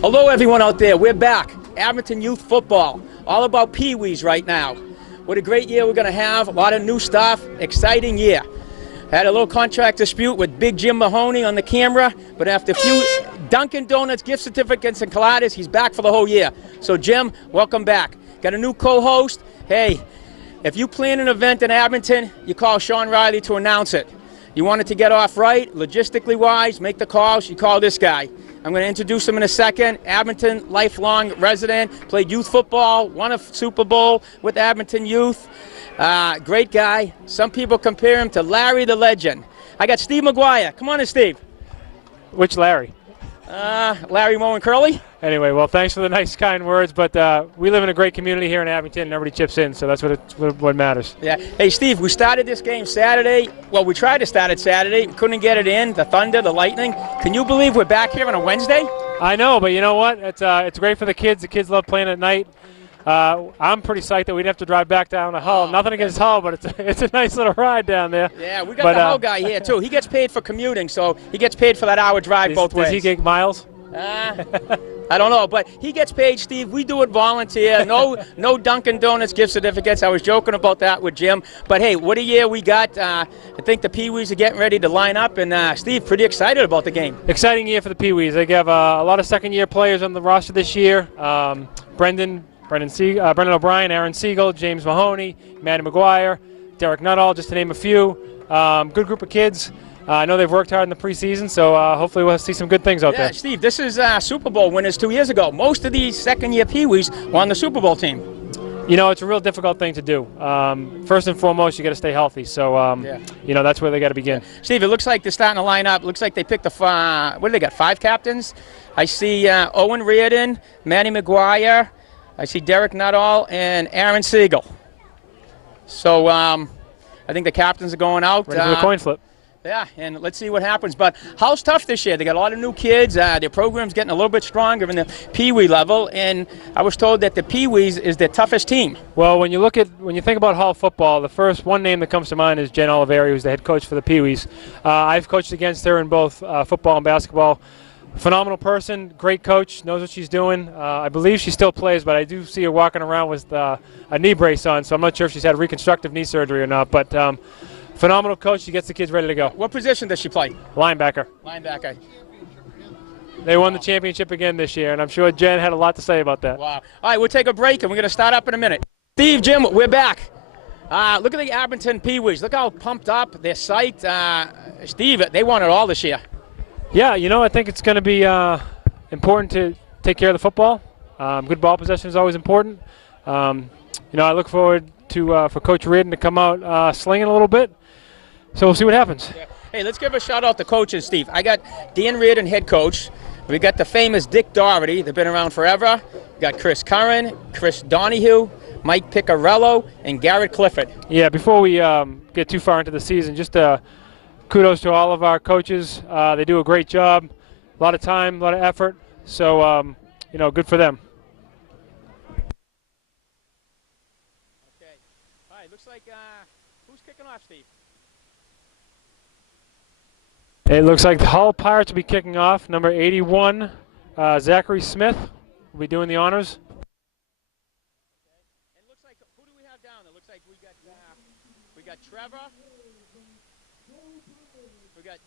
Hello, everyone out there. We're back. Abington Youth Football. All about Peewees right now. What a great year we're going to have. A lot of new stuff. Exciting year. Had a little contract dispute with Big Jim Mahoney on the camera, but after a few Dunkin' Donuts gift certificates and colladas, he's back for the whole year. So, Jim, welcome back. Got a new co-host. Hey, if you plan an event in Abington, you call Sean Riley to announce it. You want it to get off right, logistically wise, make the calls, you call this guy. I'm going to introduce him in a second. Abington, lifelong resident, played youth football, won a Super Bowl with Abington Youth. Great guy. Some people compare him to Larry the Legend. I got Steve McGuire. Come on in, Steve. Which Larry? Larry Moe and Curly. Anyway, well, thanks for the nice, kind words, but we live in a great community here in Abington, and everybody chips in, so that's what matters. Yeah. Hey, Steve, we started this game Saturday. Well, we tried to start it Saturday. We couldn't get it in. The thunder, the lightning. Can you believe we're back here on a Wednesday? I know, but you know what? It's great for the kids. The kids love playing at night. I'm pretty psyched that we'd have to drive back down to Hull. Nothing against Hull, but it's a nice little ride down there. Yeah, we got the Hull guy here, too. He gets paid for commuting, so he gets paid for that hour drive both ways. Does he get miles? I don't know, but he gets paid, Steve. We do it volunteer. No Dunkin' Donuts gift certificates. I was joking about that with Jim. But, hey, what a year we got. I think the Peewees are getting ready to line up. And, Steve, pretty excited about the game. Exciting year for the Peewees. They have a lot of second-year players on the roster this year. Brendan O'Brien, Aaron Siegel, James Mahoney, Maddie McGuire, Derek Nuttall, just to name a few. Good group of kids. I know they've worked hard in the preseason, so hopefully we'll see some good things out there. Steve, this is Super Bowl winners 2 years ago. Most of these second-year Peewees were on the Super Bowl team. You know, it's a real difficult thing to do. First and foremost, you got to stay healthy. So, you know, that's where they got to begin. Steve, it looks like they're starting to line up. Looks like they picked what do they got, 5 captains? I see Owen Reardon, Maddie McGuire, I see Derek Nuttall, and Aaron Siegel. So I think the captains are going out. Ready for the coin flip. Yeah, and let's see what happens. But Hull's tough this year. They got a lot of new kids. Their program's getting a little bit stronger in the Peewee level, and I was told that the Peewees is their toughest team. Well, when you think about Hull football, the first one name that comes to mind is Jen Oliveri, who's the head coach for the Peewees. I've coached against her in both football and basketball. Phenomenal person, great coach, knows what she's doing. I believe she still plays, but I do see her walking around with a knee brace on, so I'm not sure if she's had reconstructive knee surgery or not. But phenomenal coach. She gets the kids ready to go. What position does she play? Linebacker. Linebacker. They won the championship again this year, and I'm sure Jen had a lot to say about that. Wow. All right, we'll take a break, and we're going to start up in a minute. Steve, Jim, we're back. Look at the Abington Peewees. Look how pumped up. They're psyched. Steve, they won it all this year. Yeah, you know, I think it's going to be important to take care of the football. Good ball possession is always important. You know, I look forward to for Coach Reardon to come out slinging a little bit. So we'll see what happens. Yeah. Hey, let's give a shout-out to coaches, Steve. I got Dan Reardon, head coach. We got the famous Dick Doherty. They've been around forever. We got Chris Curran, Chris Donahue, Mike Picarello, and Garrett Clifford. Yeah, before we get too far into the season, just kudos to all of our coaches. They do a great job. A lot of time, a lot of effort. So, you know, good for them. Okay. All right, looks like who's kicking off, Steve? It looks like the Hull Pirates will be kicking off. Number 81, Zachary Smith will be doing the honors. Okay. It looks like, who do we have down? It looks like we got Trevor. We got,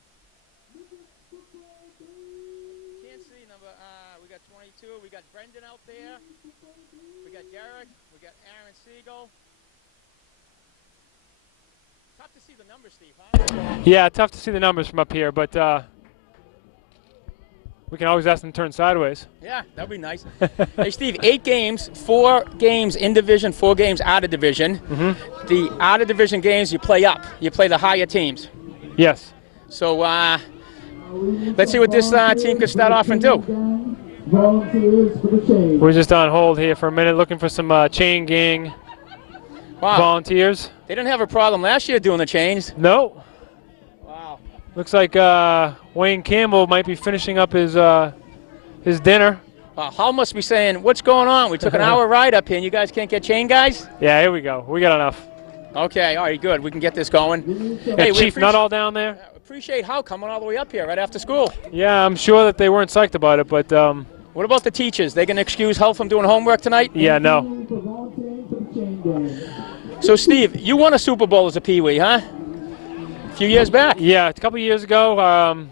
can't see number, we got 22. We got Brendan out there. We got Derek. We got Aaron Siegel. Tough to see the numbers, Steve, huh? Yeah, tough to see the numbers from up here, but we can always ask them to turn sideways. Yeah, that'd be nice. Hey, Steve, 8 games, 4 games in division, 4 games out of division. Mm-hmm. The out of division games, you play up. You play the higher teams. Yes. So let's see what this team can start off and do. We're just on hold here for a minute, looking for some chain gang volunteers. They didn't have a problem last year doing the chains. No. Wow. Looks like Wayne Campbell might be finishing up his dinner. Hull must be saying, what's going on? We took an hour ride up here and you guys can't get chain guys? Yeah, here we go. We got enough. Okay, all right, good. We can get this going. Hey, Chief Nuttall down there. Appreciate Hull coming all the way up here right after school. Yeah, I'm sure that they weren't psyched about it, but well, What about the teachers? They going to excuse help from doing homework tonight? Yeah, no. So, Steve, you won a Super Bowl as a Peewee, huh? A few years back. Yeah, a couple years ago.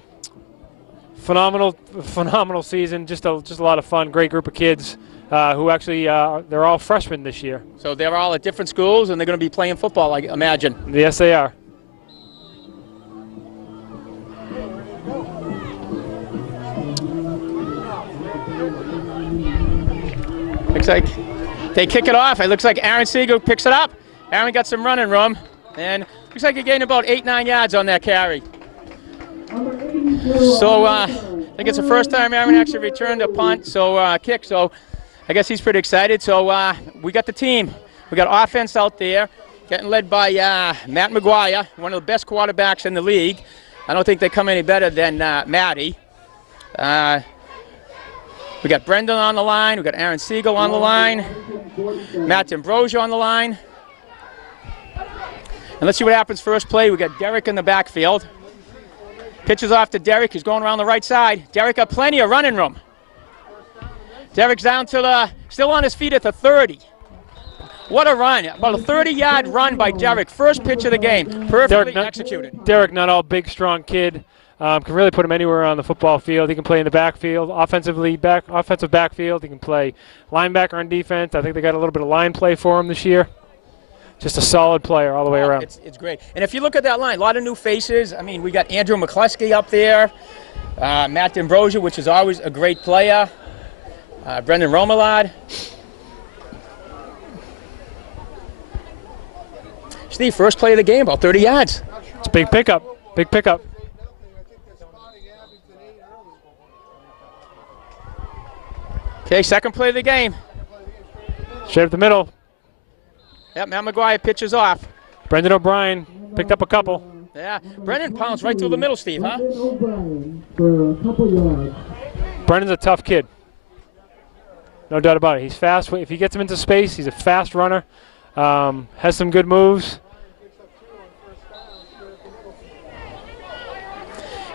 Phenomenal season. Just a lot of fun. Great group of kids who actually they're all freshmen this year. So they're all at different schools, and they're going to be playing football, I imagine. Yes, they are. Looks like they kick it off. It looks like Aaron Siegel picks it up. Aaron got some running room, and looks like he gained about 8-9 yards on that carry. So I think it's the first time Aaron actually returned a punt, so kick. So I guess he's pretty excited. So we got the team. We got offense out there, getting led by Matt McGuire, one of the best quarterbacks in the league. I don't think they come any better than Matty. We got Brendan on the line. We got Aaron Siegel on the line. Matt D'Ambrosio on the line. And let's see what happens first play. We got Derek in the backfield. Pitches off to Derek. He's going around the right side. Derek got plenty of running room. Derek's down to the, still on his feet at the 30. What a run. About a 30-yard run by Derek. First pitch of the game. Perfectly executed. Derek Nuttall, big, strong kid. Can really put him anywhere on the football field. He can play in the backfield, offensive backfield. He can play linebacker on defense. I think they got a little bit of line play for him this year. Just a solid player all the way around. It's great. And if you look at that line, a lot of new faces. I mean, we got Andrew McCluskey up there, Matt D'Ambrosio, which is always a great player, Brendan Romelad. Steve, first play of the game, about 30 yards. It's a big pickup. Big pickup. Okay, second play of the game. Straight up the middle. Yep, Matt McGuire pitches off. Brendan O'Brien picked up a couple. Yeah, Brendan pounds right through the middle, Steve, huh? Brendan's a tough kid. No doubt about it. He's fast. If he gets him into space, he's a fast runner. Has some good moves.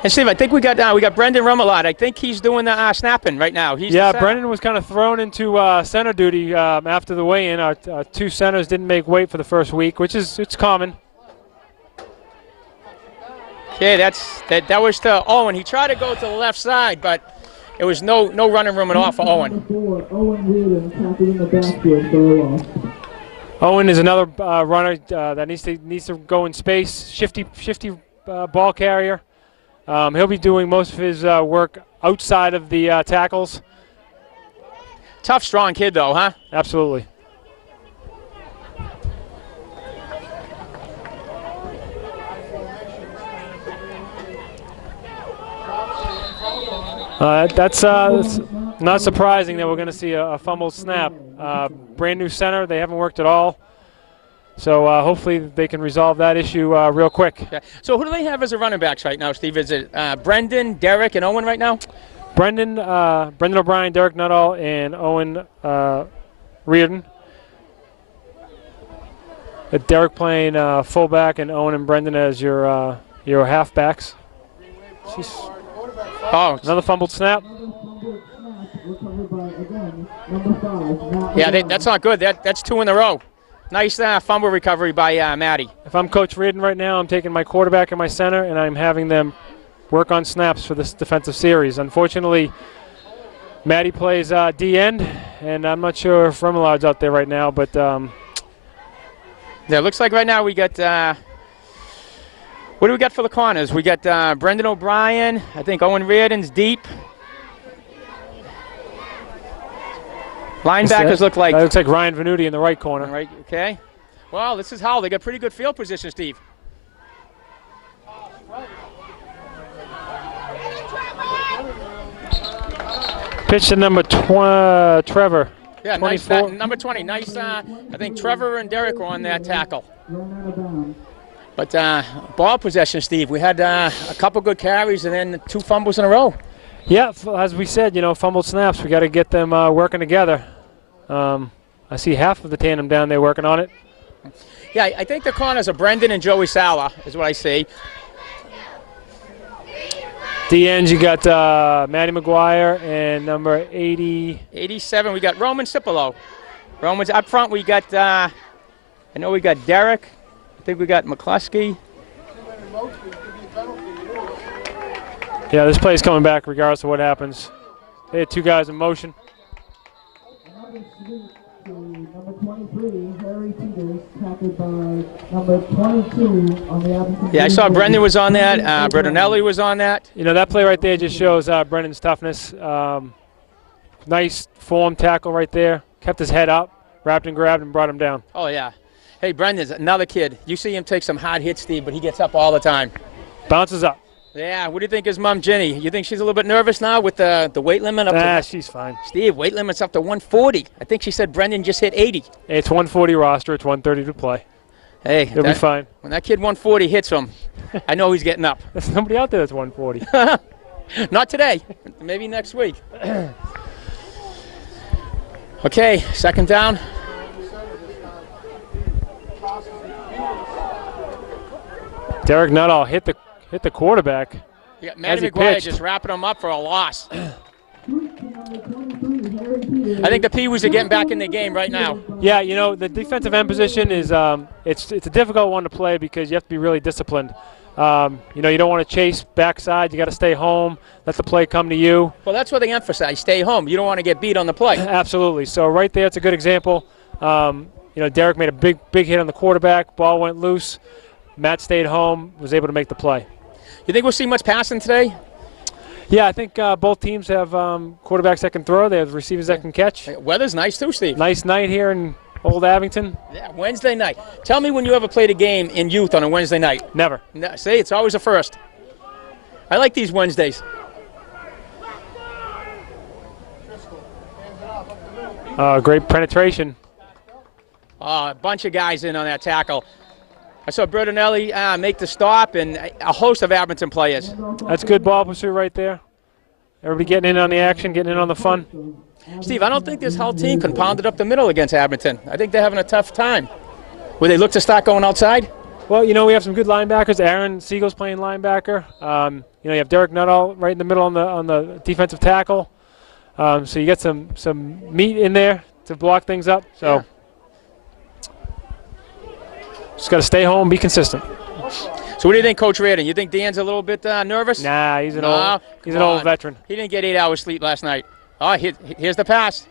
And Steve, I think we got Brendan Romelad. I think he's doing the snapping right now. Yeah, Brendan was kind of thrown into center duty after the weigh-in. Our two centers didn't make weight for the first week, which is it's common. Okay, that was to Owen. He tried to go to the left side, but it was no running room at all for Owen. Owen is another runner that needs to go in space. Shifty ball carrier. He'll be doing most of his work outside of the tackles. Tough, strong kid, though, huh? Absolutely. That's not surprising that we're going to see a fumbled snap. Brand new center, they haven't worked at all. So hopefully they can resolve that issue real quick. Okay. So who do they have as the running backs right now, Steve? Is it Brendan, Derek, and Owen right now? Brendan O'Brien, Derek Nuttall, and Owen Reardon. Derek playing fullback, and Owen and Brendan as your halfbacks. Oh, another fumbled snap. Yeah, that's not good. That's two in a row. Nice fumble recovery by Matty. If I'm Coach Reardon right now, I'm taking my quarterback and my center, and I'm having them work on snaps for this defensive series. Unfortunately, Matty plays D-end, and I'm not sure if Remelard's out there right now, but yeah, it looks like right now we got what do we got for the corners? We got Brendan O'Brien. I think Owen Reardon's deep. Linebackers look like... That looks like Ryan Venuti in the right corner. Right, okay. Well, this is how they got pretty good field position, Steve. Pitch to number Trevor. Yeah, 24. Nice, number 20. Nice. I think Trevor and Derek were on that tackle. But ball possession, Steve. We had a couple good carries and then 2 fumbles in a row. Yeah, as we said, fumbled snaps. We got to get them working together. I see half of the tandem down there working on it. Yeah, I think the corners are Brendan and Joey Sala, is what I see. The ends, you got Matty McGuire and number 80. 87, we got Roman Cipolo. Roman's up front. We got, I know we got Derek. I think we got McCluskey. Yeah, this play's coming back regardless of what happens. They had 2 guys in motion. Number 23, Harry Peters, tackled by number 22 on the Abington. Yeah, I saw Brendan was on that. Bertonelli was on that. You know, that play right there just shows Brendan's toughness. Nice form tackle right there. Kept his head up, wrapped and grabbed, and brought him down. Oh, yeah. Hey, Brendan's another kid. You see him take some hard hits, Steve, but he gets up all the time. Bounces up. Yeah, what do you think his mom, Jenny? You think she's a little bit nervous now with the weight limit up to? She's fine. Steve, weight limit's up to 140. I think she said Brendan just hit 80. Hey, it's 140 roster. It's 130 to play. Hey, he'll be fine. When that kid 140 hits him, I know he's getting up. There's nobody out there that's 140. Not today. Maybe next week. Okay, second down. Derek Nuttall hit the quarterback. Yeah, Matty McGuire just wrapping him up for a loss. I think the Peewees are getting back in the game right now. Yeah, you know, the defensive end position is it's a difficult one to play because you have to be really disciplined. You know, you don't want to chase backside. You got to stay home, let the play come to you. Well, that's what they emphasize, stay home. You don't want to get beat on the play. Absolutely. So right there, it's a good example. You know, Derek made a big hit on the quarterback. Ball went loose. Matt stayed home, was able to make the play. You think we'll see much passing today? Yeah, I think both teams have quarterbacks that can throw. They have receivers that can catch. Weather's nice too, Steve. Nice night here in Old Abington. Yeah, Wednesday night. Tell me when you ever played a game in youth on a Wednesday night. Never. No, see, it's always a first. I like these Wednesdays. Great penetration. A bunch of guys in on that tackle. I saw Bertonelli make the stop and a host of Abington players. That's good ball pursuit right there. Everybody getting in on the action, getting in on the fun. Steve, I don't think this whole team can pound it up the middle against Abington. I think they're having a tough time. Will they look to start going outside? Well, you know, we have some good linebackers. Aaron Siegel's playing linebacker. You know, you have Derek Nuttall right in the middle on the defensive tackle. So you get some meat in there to block things up. So. Yeah. Just got to stay home, be consistent. So what do you think, Coach Reardon? You think Dan's a little bit nervous? Nah, he's an old veteran. He didn't get 8 hours sleep last night. Oh, here's the pass.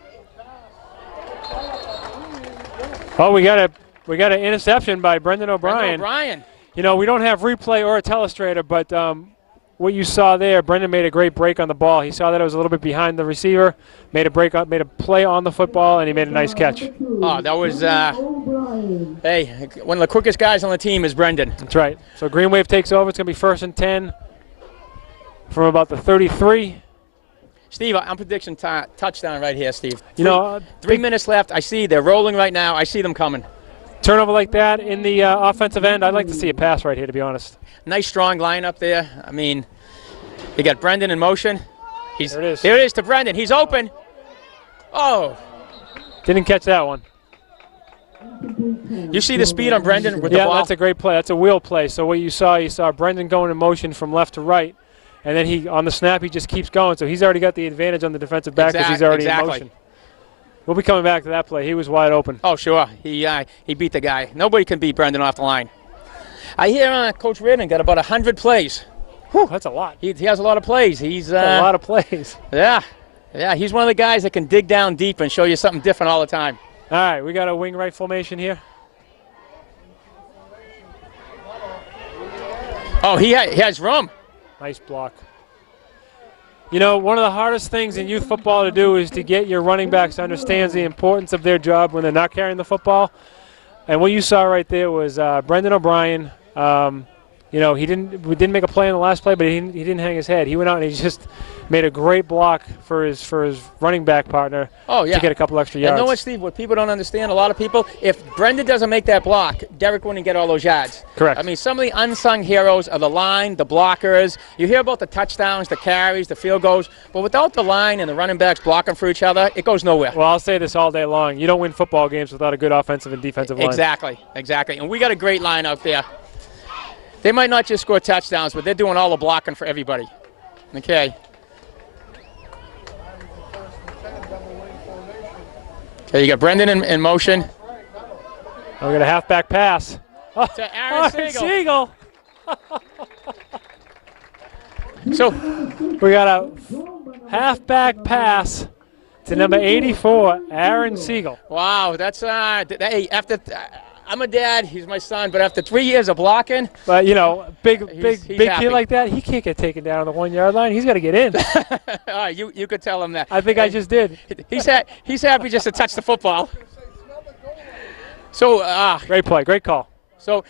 Oh, we got an interception by Brendan O'Brien. O'Brien. You know, we don't have replay or a telestrator, but what you saw there, Brendan made a great break on the ball. He saw that it was a little bit behind the receiver, made a play on the football, and he made a nice catch. Oh, that was, hey, one of the quickest guys on the team is Brendan. That's right. So Green Wave takes over. It's going to be 1st and 10 from about the 33. Steve, I'm predicting touchdown right here, Steve. You know, 3 minutes left. I see they're rolling right now. I see them coming. Turnover like that in the offensive end, I'd like to see a pass right here, to be honest. Nice, strong line up there. I mean, you got Brendan in motion. There it is. There it is to Brendan. He's open. Oh. Didn't catch that one. You see the speed on Brendan with the ball? Yeah, that's a great play. That's a wheel play. So what you saw Brendan going in motion from left to right, and then on the snap, he just keeps going. So he's already got the advantage on the defensive back because he's already in motion. We'll be coming back to that play. He was wide open. Oh, sure. He beat the guy. Nobody can beat Brendan off the line. I hear Coach Reardon got about 100 plays. Whew, that's a lot. He has a lot of plays. He's a lot of plays. Yeah. He's one of the guys that can dig down deep and show you something different all the time. All right, we got a wing right formation here. Oh, he has room. Nice block. You know, one of the hardest things in youth football to do is to get your running backs to understand the importance of their job when they're not carrying the football. And what you saw right there was Brendan O'Brien. You know, we didn't make a play in the last play, but he didn't hang his head. He went out and he just made a great block for his running back partner to get a couple extra yards. And know what, Steve? What people don't understand, a lot of people, if Brendan doesn't make that block, Derek wouldn't get all those yards. Correct. I mean, some of the unsung heroes are the line, the blockers. You hear about the touchdowns, the carries, the field goals, but without the line and the running backs blocking for each other, it goes nowhere. Well, I'll say this all day long. You don't win football games without a good offensive and defensive line. Exactly. And we got a great line out there. They might not just score touchdowns, but they're doing all the blocking for everybody. Okay. Okay, you got Brendan in motion. We got a halfback pass. Oh, To Aaron Siegel. So We got a halfback pass to number 84, Aaron Siegel. wow, that's hey, after I'm a dad, he's my son, but after 3 years of blocking, But you know, big he's happy. kid like that, he can't get taken down on the 1 yard line. He's got to get in. all right, you could tell him that. I think I just did. He's happy just to touch the football. So Great play, great call. so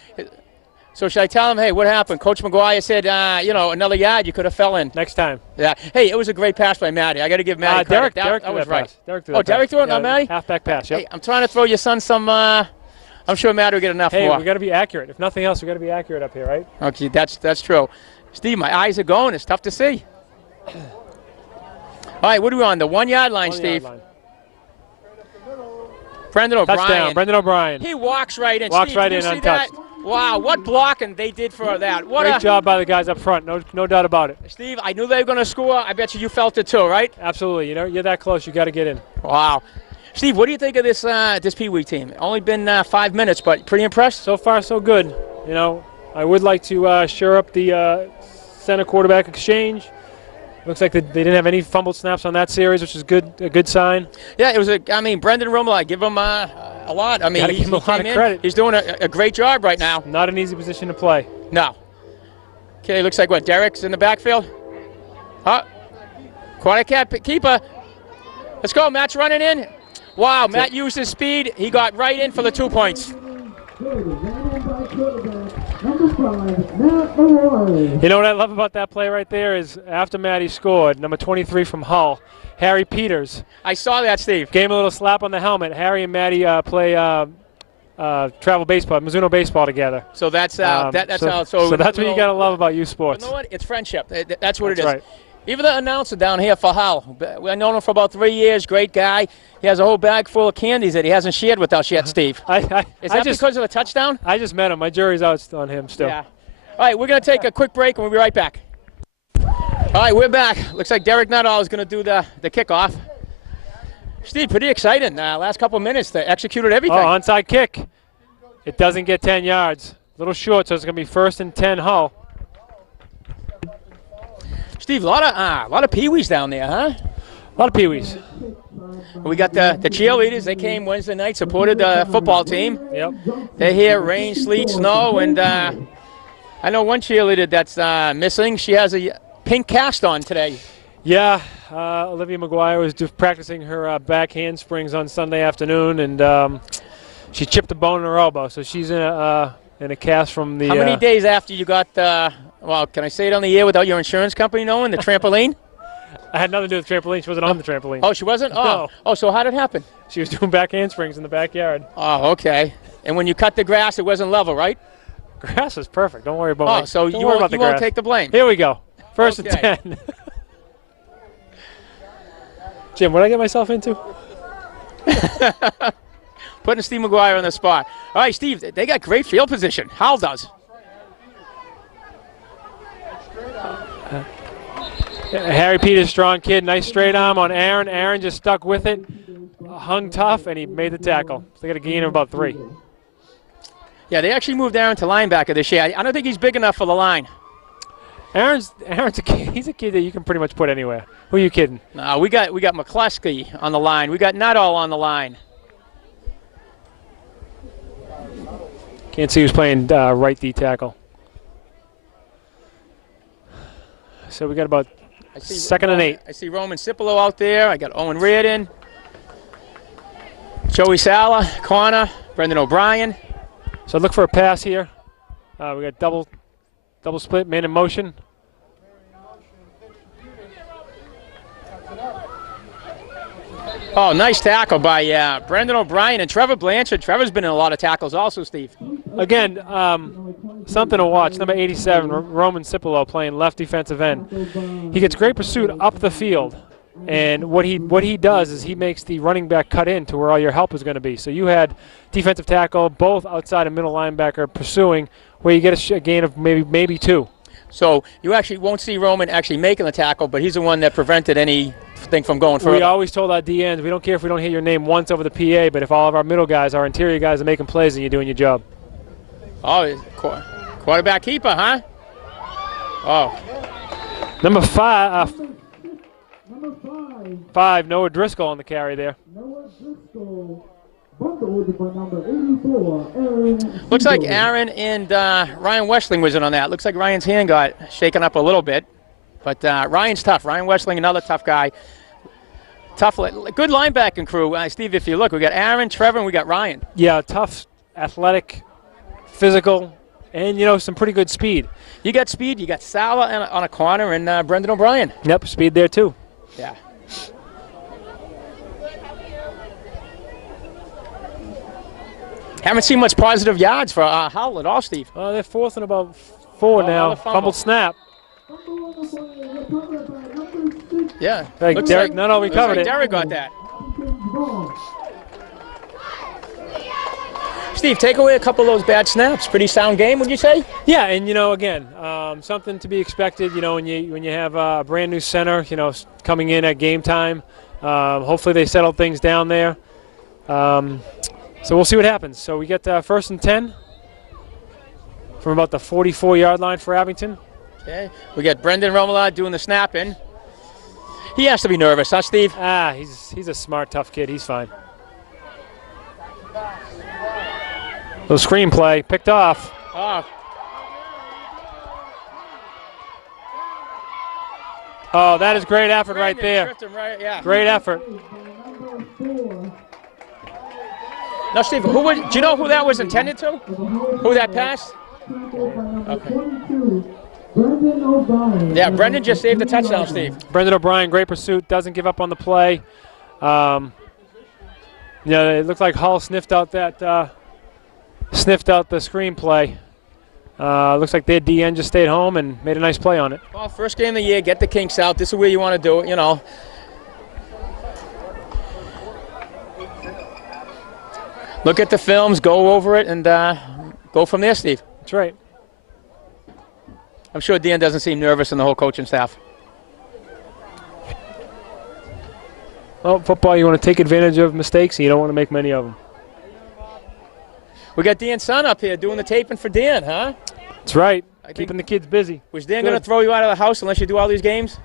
should I tell him, hey, what happened? Coach McGuire said, another yard you could have fell in. Next time. Yeah. Hey, it was a great pass by Matty. I got to give Matty credit. Derek That threw was that right. pass. Derek threw Oh, that Derek pass. threw it, not Matty? Halfback pass, yep. Hey, I'm trying to throw your son some. I'm sure Matty will get enough Hey, more. we got to be accurate. If nothing else, we got to be accurate up here, right? Okay, that's true. Steve, my eyes are going. It's tough to see. All right, what are we on? The 1 yard line, 1 Steve. yard line. Brendan O'Brien. Touchdown, Brendan O'Brien. He walks right in. Walks Steve, right did in you see that? untouched. Wow, what blocking they did for that. What Great a job by the guys up front. No doubt about it. Steve, I knew they were going to score. I bet you felt it too, right? Absolutely. You know, you're that close. You got to get in. Wow. Steve, what do you think of this this Peewee team? Only been 5 minutes, but pretty impressed? So far, so good. You know, I would like to shore up the center quarterback exchange. Looks like they didn't have any fumbled snaps on that series, which is a good sign. Yeah, it was Brendan Rummel, I give him a lot. I mean, Gotta give him a lot of credit. He's doing a great job right now. Not an easy position to play. No. Okay, looks like what, Derek's in the backfield? Huh? Corner keeper. Let's go, Matt's running in. Wow, Matt used his speed. He got right in for the 2 points. You know what I love about that play right there is after Matty scored, number 23 from Hull, Harry Peters, I saw that, Steve. gave him a little slap on the helmet. Harry and Matty play travel baseball, Mizuno baseball together. So that's that's how. So that's what you got to love about youth You sports. know what? It's friendship. That's what it is. That's right. Even the announcer down here for Hull, I've known him for about 3 years. Great guy. He has a whole bag full of candies that he hasn't shared with us yet, Steve. Is that because of the touchdown? I just met him. My jury's out on him still. Yeah. All right, we're going to take a quick break and we'll be right back. All right, we're back. Looks like Derek Nuttall is going to do the kickoff. Steve, pretty exciting. Last couple of minutes, they executed everything. Oh, onside kick. It doesn't get 10 yards. A little short, so it's going to be 1st and 10 Hull. Steve, a lot of peewees down there, huh? A lot of peewees. We got the cheerleaders. They came Wednesday night, supported the football team. Yep. They're here, rain, sleet, snow, and I know one cheerleader that's missing. She has a pink cast on today. Yeah, Olivia McGuire was practicing her back handsprings on Sunday afternoon, and she chipped a bone in her elbow, so she's in a cast from the. How many days after you got well, can I say it on the air without your insurance company knowing, the trampoline? I had nothing to do with the trampoline. She wasn't on the trampoline. Oh, she wasn't? Oh. No. Oh, so how did it happen? She was doing back handsprings in the backyard. Oh, okay. And when you cut the grass, it wasn't level, right? Grass is perfect. Don't worry about Oh, so don't you worry about the won't grass. take the blame. Here we go. 1st Okay. and 10. Jim, what did I get myself into? Putting Steve McGuire on the spot. All right, Steve, they got great field position. Hal does. Harry Peters, strong kid, nice straight arm on Aaron. Aaron just stuck with it, hung tough, and he made the tackle. So they got a gain of about 3. Yeah, they actually moved Aaron to linebacker this year. I don't think he's big enough for the line. Aaron's a kid. He's a kid that you can pretty much put anywhere. Who are you kidding? No, we got McCluskey on the line. We got Nuttall on the line. Can't see who's playing right D tackle. So we got about I see 2nd and 8. I see Roman Cipolo out there. I got Owen Reardon. Joey Sala, corner. Brendan O'Brien. So look for a pass here. We got double split, man in motion. Oh, nice tackle by Brendan O'Brien and Trevor Blanchard. Trevor's been in a lot of tackles also, Steve. Again, something to watch. Number 87, Roman Cipolo, playing left defensive end. He gets great pursuit up the field, and what he does is he makes the running back cut in to where all your help is going to be. So you had defensive tackle, both outside and middle linebacker pursuing, where you get a gain of maybe 2. So you actually won't see Roman actually making the tackle, but he's the one that prevented anything from going further. We always told our DNs, we don't care if we don't hear your name once over the PA, but if all of our middle guys, our interior guys are making plays, then you're doing your job. Oh, quarterback keeper, huh? Oh. Number 5, Noah Driscoll on the carry there. Noah Driscoll, bundled by number 84, Aaron. Looks like Aaron and Ryan Westling was in on that. Looks like Ryan's hand got shaken up a little bit. But Ryan's tough. Ryan Westling, another tough guy. Tough, good linebacking crew. Steve, if you look, we got Aaron, Trevor, and we got Ryan. Yeah, tough, athletic, physical, and, you know, some pretty good speed. You got speed. You got Sala on a corner and Brendan O'Brien. Yep, speed there too. Yeah. Haven't seen much positive yards for Hull at all, Steve. They're fourth and about 4 now. Fumbled snap. Yeah. Like Derek, no, we covered it. Derek got that. Steve, take away a couple of those bad snaps. Pretty sound game, would you say? Yeah, and you know, again, something to be expected. You know, when you have a brand new center, you know, coming in at game time. Hopefully they settle things down there. So we'll see what happens. So we get 1st and 10 from about the 44-yard line for Abington. Okay. We got Brendan Romelad doing the snapping. He has to be nervous, huh, Steve? He's a smart, tough kid. He's fine. Little screen play, picked off. Oh, that is great effort right there. Right, yeah. Great effort. Now, Steve, do you know who that was intended to? Who that passed? Okay. Yeah, Brendan just saved the touchdown, Steve. Brendan O'Brien, great pursuit, doesn't give up on the play. You know, it looked like Hull sniffed out the screen play. Looks like their DN just stayed home and made a nice play on it. Well, first game of the year, get the kinks out. This is where you want to do it, you know. Look at the films, go over it, and go from there, Steve. That's right. I'm sure Dan doesn't seem nervous and the whole coaching staff. Well, football, you want to take advantage of mistakes, and you don't want to make many of them. We got Dan's son up here doing the taping for Dan, huh? That's right. Keeping the kids busy. Was Dan going to throw you out of the house unless you do all these games?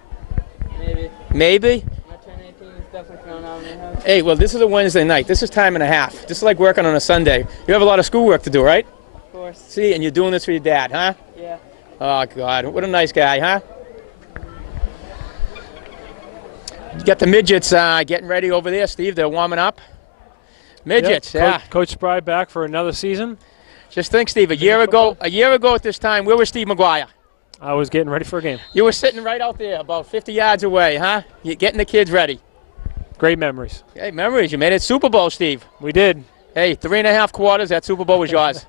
Maybe. Maybe? My turn 18 is definitely thrown out of my house. Hey, well, this is a Wednesday night. This is time and a half. This is like working on a Sunday. You have a lot of schoolwork to do, right? Of course. See, and you're doing this for your dad, huh? Yeah. Oh, God. What a nice guy, huh? You got the midgets getting ready over there, Steve. They're warming up. Midgets, yep. yeah. Coach Spry back for another season. Just think, Steve, a year ago at this time, where was Steve McGuire? I was getting ready for a game. You were sitting right out there about 50 yards away, huh? You're getting the kids ready. Great memories. Hey, memories. You made it Super Bowl, Steve. We did. Hey, 3.5 quarters, that Super Bowl was yours.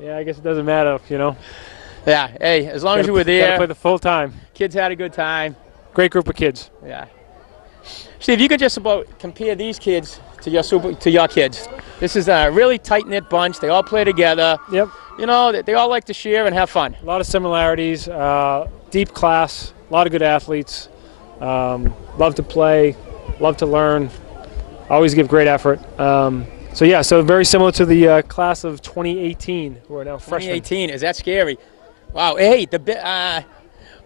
Yeah, I guess it doesn't matter, you know. Yeah, hey, as long as you were there. Got to play the full time. Kids had a good time. Great group of kids. Yeah. Steve, you could just about compare these kids to your kids. This is a really tight-knit bunch. They all play together. Yep. You know, they all like to share and have fun. A lot of similarities, deep class, a lot of good athletes. Love to play, love to learn, always give great effort. So very similar to the class of 2018, who are now freshmen. 2018, is that scary? Wow, hey,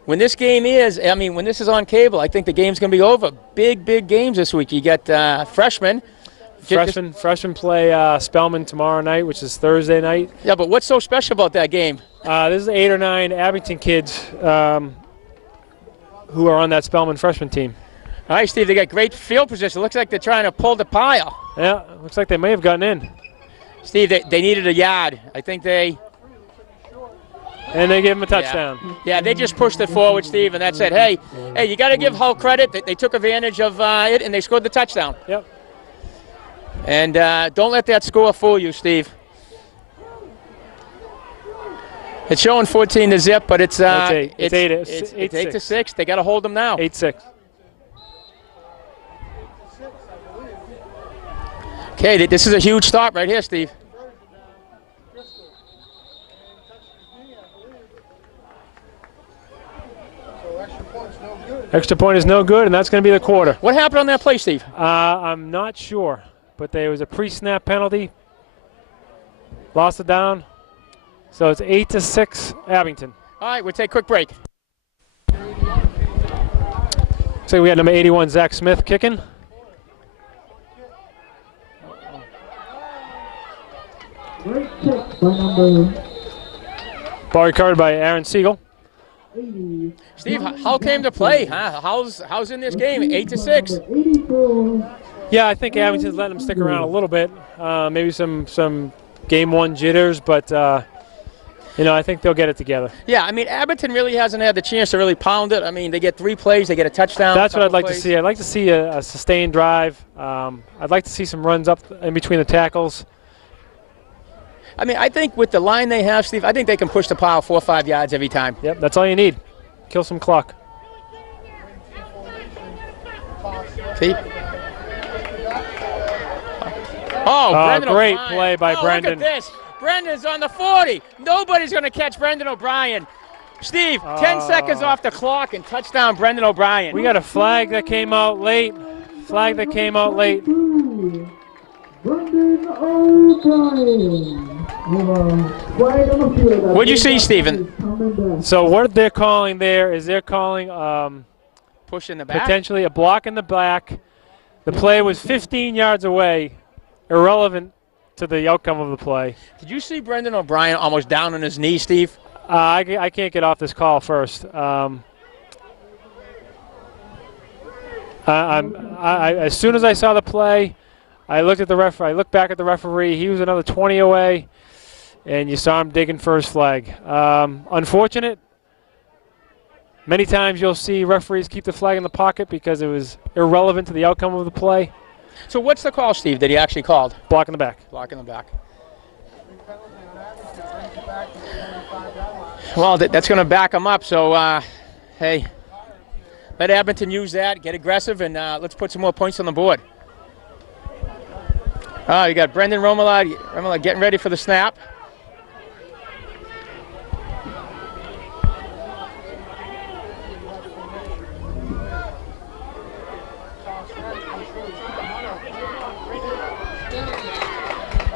when this game is, when this is on cable, I think the game's going to be over. Big games this week. You got freshmen. Freshmen play Spellman tomorrow night, which is Thursday night. Yeah, but what's so special about that game? This is 8 or 9 Abington kids who are on that Spellman freshman team. All right, Steve, they got great field position. Looks like they're trying to pull the pile. Yeah, looks like they may have gotten in. Steve, they needed a yard. I think they... And they gave him a touchdown. Yeah, they just pushed it forward, Steve, and that said, hey, you got to give Hull credit. They took advantage of it, and they scored the touchdown. Yep. And don't let that score fool you, Steve. It's showing 14 to zip, but it's 8. It's 8 to 6. They got to hold them now. 8-6. Okay, this is a huge stop right here, Steve. Extra point is no good, and that's going to be the quarter. What happened on that play, Steve? I'm not sure, but there was a pre-snap penalty. Lost it down. So it's 8-6 Abington. All right, we'll take a quick break. So we got number 81, Zach Smith, kicking. Great kick by number Ball recovered by Aaron Siegel. 80. Steve, how came to play? Huh? How's in this game? 8-6. 84. Yeah, I think Abington's letting them stick around a little bit. Maybe some game one jitters, but I think they'll get it together. Yeah, I mean, Abington really hasn't had the chance to really pound it. I mean, they get 3 plays, they get a touchdown. That's what I'd like to plays. see. I'd like to see a sustained drive. I'd like to see some runs up in between the tackles. I mean, I think with the line they have, Steve, I think they can push the pile 4 or 5 yards every time. Yep, that's all you need. Kill some clock. See? Oh, Brendan great O'Brien. play by Brendan. Look at this. Brendan's on the 40. Nobody's going to catch Brendan O'Brien. Steve, 10 seconds off the clock and touchdown Brendan O'Brien. We got a flag that came out late. Brendan O'Brien. Flag on the field. What'd you see, Stephen? So what they're calling there is they're calling Push in the back. potentially a block in the back. The play was 15 yards away, irrelevant to the outcome of the play. Did you see Brendan O'Brien almost down on his knee, Steve? I can't get off this call first. As soon as I saw the play, I looked at the ref. I looked back at the referee. He was another 20 away, and you saw him digging for his flag. Unfortunate. Many times you'll see referees keep the flag in the pocket because it was irrelevant to the outcome of the play. So what's the call, Steve, that he actually called? Block in the back. Block in the back. Well, that's going to back him up. So, hey, let Abington use that, get aggressive, and let's put some more points on the board. You got Brendan Romela getting ready for the snap.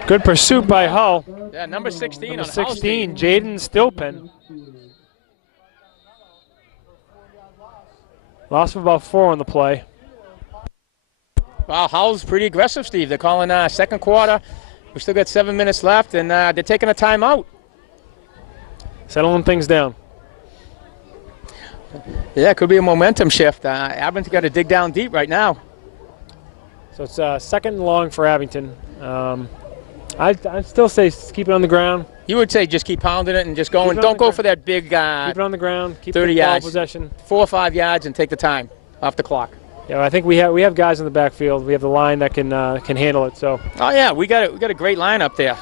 Good pursuit by Hull. Yeah, number 16 Number on Hull, 16, Steve. Jaden Stilpen. Loss of about 4 on the play. Well, Hull's pretty aggressive, Steve. They're calling second quarter. We still got 7 minutes left, and they're taking a timeout. Settling things down. Yeah, it could be a momentum shift. Abington got to dig down deep right now. So it's second and long for Abington. I'd still say keep it on the ground. You would say just keep pounding it and just going. Keep it on Don't the go ground. for that big Keep it on the ground. Keep 30 the ball yards. possession. 4 or 5 yards and take the time off the clock. Yeah, I think we have guys in the backfield. We have the line that can handle it. So. Oh yeah, we got a great lineup there.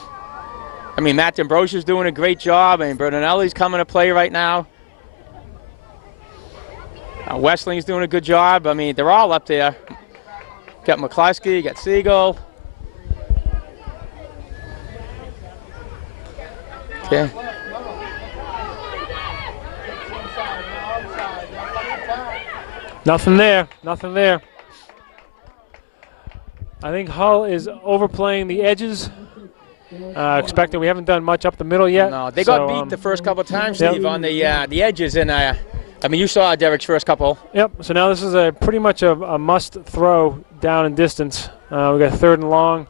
I mean, Matt D'Ambrosia's doing a great job, and Bertinelli's coming to play right now. Wesley's doing a good job. I mean, they're all up there. Got McCluskey, got Siegel. Okay. Nothing there. Nothing there. I think Hull is overplaying the edges. Expecting we haven't done much up the middle yet. No, they got beat the first couple of times, yep. Steve, on the edges, and I mean, you saw Derek's first couple. Yep. So now this is pretty much a must throw down in distance. We got third and long.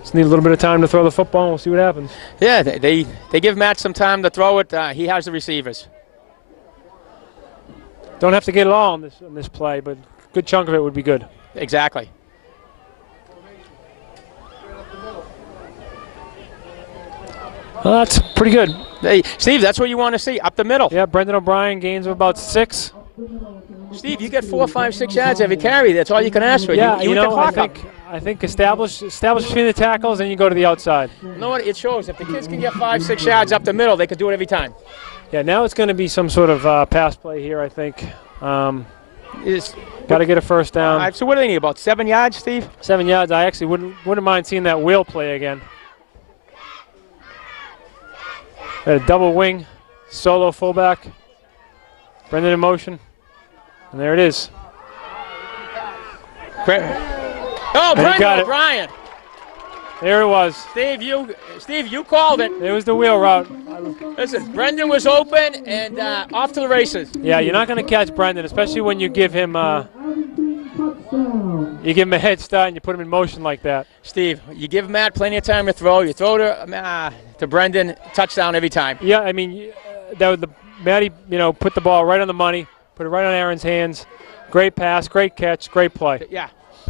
Just need a little bit of time to throw the football. We'll see what happens. Yeah, they give Matt some time to throw it. He has the receivers. Don't have to get it all on this play, but a good chunk of it would be good. Exactly. Well, that's pretty good. Hey, Steve, that's what you want to see, up the middle. Yeah, Brendan O'Brien gains of about 6. Steve, you get 4, 5, 6 yards every carry. That's all you can ask for. Yeah, you can clock I think establish between the tackles and you go to the outside. You know what? It shows if the kids can get 5, 6 yards up the middle, they can do it every time. Yeah, now it's going to be some sort of pass play here, I think. Got to get a first down. So what do they need, about 7 yards, Steve? 7 yards. I actually wouldn't mind seeing that wheel play again. A double wing, solo fullback. Brendan in motion. And there it is. Brendan O'Brien. There it was. Steve, you called it. It was the wheel route. Listen, Brendan was open and off to the races. Yeah, you're not going to catch Brendan, especially when you give him a head start and you put him in motion like that. Steve, you give Matt plenty of time to throw. You throw to Brendan, touchdown every time. Yeah, I mean, Matty, put the ball right on the money, put it right on Aaron's hands. Great pass, great catch, great play.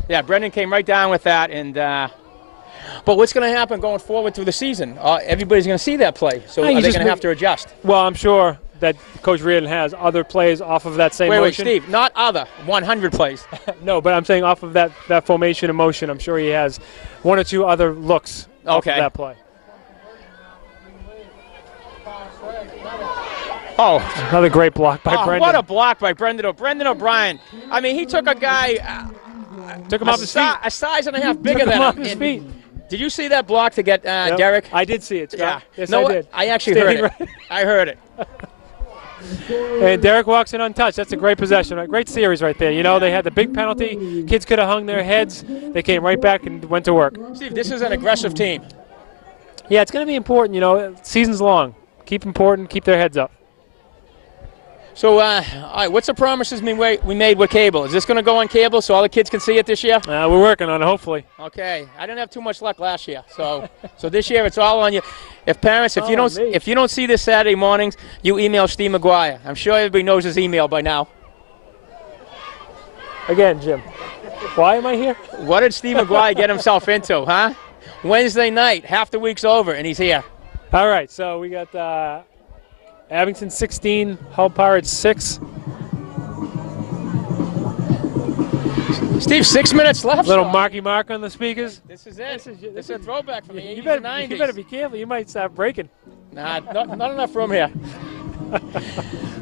Yeah, Brendan came right down with that. And but what's going to happen going forward through the season? Everybody's going to see that play, so are they going to have to adjust? Well, I'm sure that Coach Reardon has other plays off of that same motion. Wait, Steve, not other, 100 plays. No, but I'm saying off of that formation and motion, I'm sure he has one or two other looks off of that play. Oh, another great block by Brendan. What a block by Brendan O'Brien. I mean, he took a guy, took him off his feet. A size and a half bigger than him. Off his feet. Did you see that block to get Derek? I did see it, Scott. Yeah. Yes, no, I did. I actually heard it. Right. I heard it. And Derek walks in untouched. That's a great possession. A great series right there. They had the big penalty. Kids could have hung their heads. They came right back and went to work. Steve, this is an aggressive team. Yeah, it's going to be important. Season's long. Keep their heads up. So, all right, what's the promises we made with cable? Is this going to go on cable so all the kids can see it this year? We're working on it, hopefully. Okay, I didn't have too much luck last year, so this year it's all on you. If parents, if you don't see this Saturday mornings, you email Steve McGuire. I'm sure everybody knows his email by now. Again, Jim, why am I here? What did Steve McGuire get himself into, huh? Wednesday night, half the week's over, and he's here. All right, so we got Abington 16, Hull Pirates 6. Steve, 6 minutes left. Little marky mark on the speakers. This is it. This is a throwback from the 80s and 90s. You better be careful. You might start breaking. Nah, not enough room here.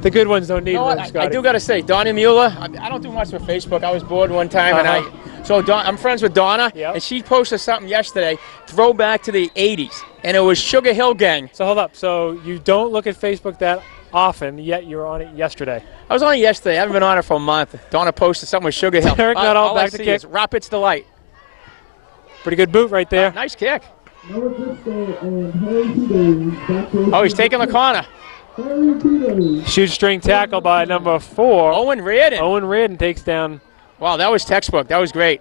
The good ones don't need room, Scotty. I do got to say, Donnie Mueller, I don't do much for Facebook. I was bored one time, and I'm friends with Donna, and she posted something yesterday, throwback to the 80s, and it was Sugar Hill Gang. So hold up. So you don't look at Facebook that often, yet you were on it yesterday. I was on it yesterday. I haven't been on it for a month. Donna posted something with Sugar Hill. Derek not all back to kick. Rapids Delight. Pretty good boot right there. Nice kick. Oh, he's taking the corner. Shoestring tackle by number 4. Owen Reardon. Owen Reardon takes down. Wow, that was textbook. That was great.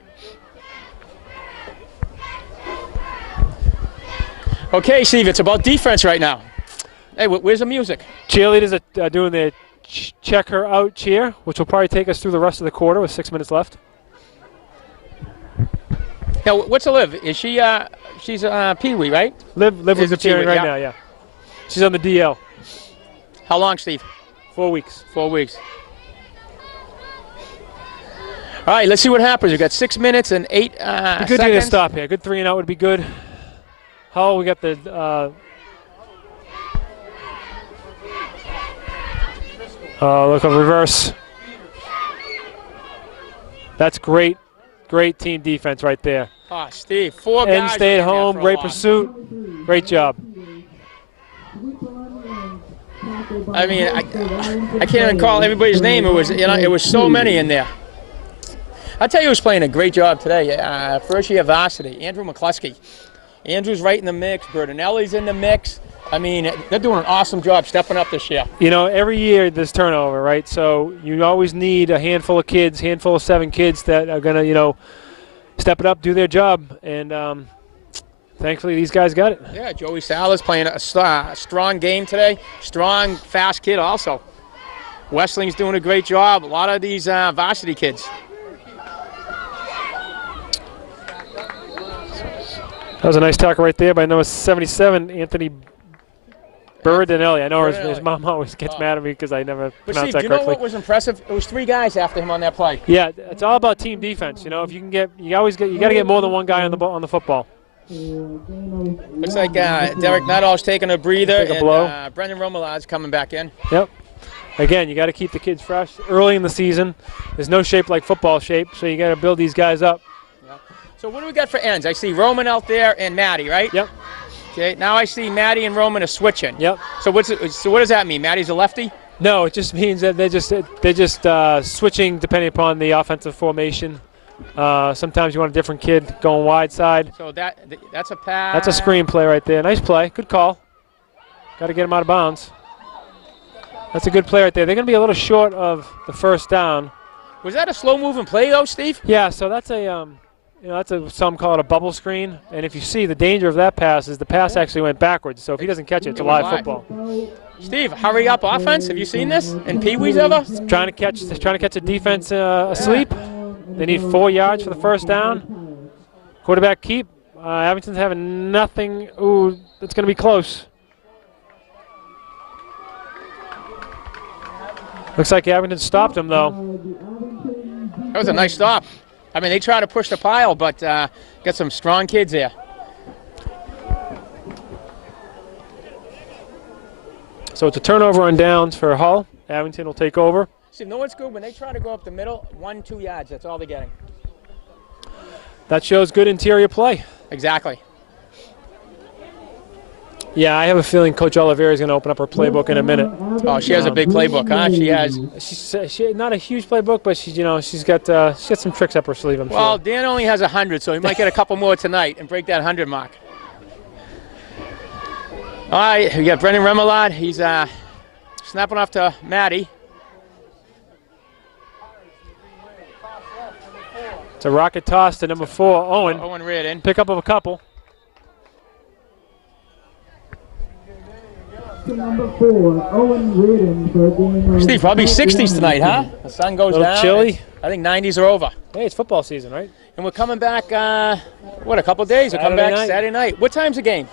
Okay, Steve, it's about defense right now. Hey, where's the music? Cheerleaders are doing their check her out cheer, which will probably take us through the rest of the quarter with 6 minutes left. Now, what's Liv? Is she? She's Peewee, right? Liv is cheering right now. Yeah. She's on the DL. How long, Steve? 4 weeks. 4 weeks. All right, let's see what happens. We've got 6 minutes and 8 seconds. Good day to stop here. Good 3 and out would be good. Hull, we got the look on reverse. That's great team defense right there. Oh, Steve, 4 guys. End stayed home, great pursuit, great job. I mean, I can't even call everybody's name. It was, it was so many in there. I tell you, who's playing a great job today. First year varsity, Andrew McCluskey. Andrew's right in the mix. Bertinelli's in the mix. I mean, they're doing an awesome job stepping up this year. Every year there's turnover, right? So you always need a handful of kids, handful of 7 kids that are going to, step it up, do their job. And thankfully these guys got it. Yeah, Joey Salas playing a strong game today. Strong, fast kid also. Wesling's doing a great job. A lot of these varsity kids. That was a nice tackle right there by number 77, Anthony Bertinelli. I know his mom always gets mad at me because I never pronounce that correctly. Do you know what was impressive? It was 3 guys after him on that play. Yeah, it's all about team defense. If you can get, you got to get more than one guy on the football. Looks like Derek Nuttall's taking a breather. Take a blow. Brendan Romelad's coming back in. Yep. Again, you got to keep the kids fresh early in the season. There's no shape like football shape, so you got to build these guys up. So what do we got for ends? I see Roman out there and Maddie, right? Yep. Okay, now I see Maddie and Roman are switching. Yep. So what does that mean? Maddie's a lefty? No, it just means that they're just switching depending upon the offensive formation. Sometimes you want a different kid going wide side. So that's a pass. That's a screen play right there. Nice play. Good call. Got to get him out of bounds. That's a good play right there. They're going to be a little short of the first down. Was that a slow-moving play, though, Steve? Yeah, so that's some call it a bubble screen. And if you see, the danger of that pass is the pass actually went backwards. So if he doesn't catch it, it's a live football. Steve, hurry up offense. Have you seen this in Peewee's ever? Trying to catch a defense asleep. They need 4 yards for the first down. Quarterback keep. Abington's having nothing. Ooh, it's going to be close. Looks like Abington stopped him, though. That was a nice stop. I mean, they try to push the pile, but got some strong kids there. So it's a turnover on downs for Hull. Abington will take over. See, no, it's good when they try to go up the middle, 1-2 yards. That's all they're getting. That shows good interior play. Exactly. Yeah, I have a feeling Coach Oliveira is going to open up her playbook in a minute. Oh, she has a big playbook, huh? She has. She's not a huge playbook, but she's got some tricks up her sleeve. I'm Well, sure. Dan only has 100, so he might get a couple more tonight and break that 100 mark. All right, we got Brendan Remoulade. He's snapping off to Maddie. It's a rocket toss to number 4, Owen. Owen Reardon. Pick up of a couple. To number 4, Owen Reardon for a game of Steve, probably 60s tonight, huh? The sun goes A little down. chilly. I think 90s are over. Hey, it's football season, right? And we're coming back, a couple days. We'll come Saturday back night. Saturday night. What time's the game?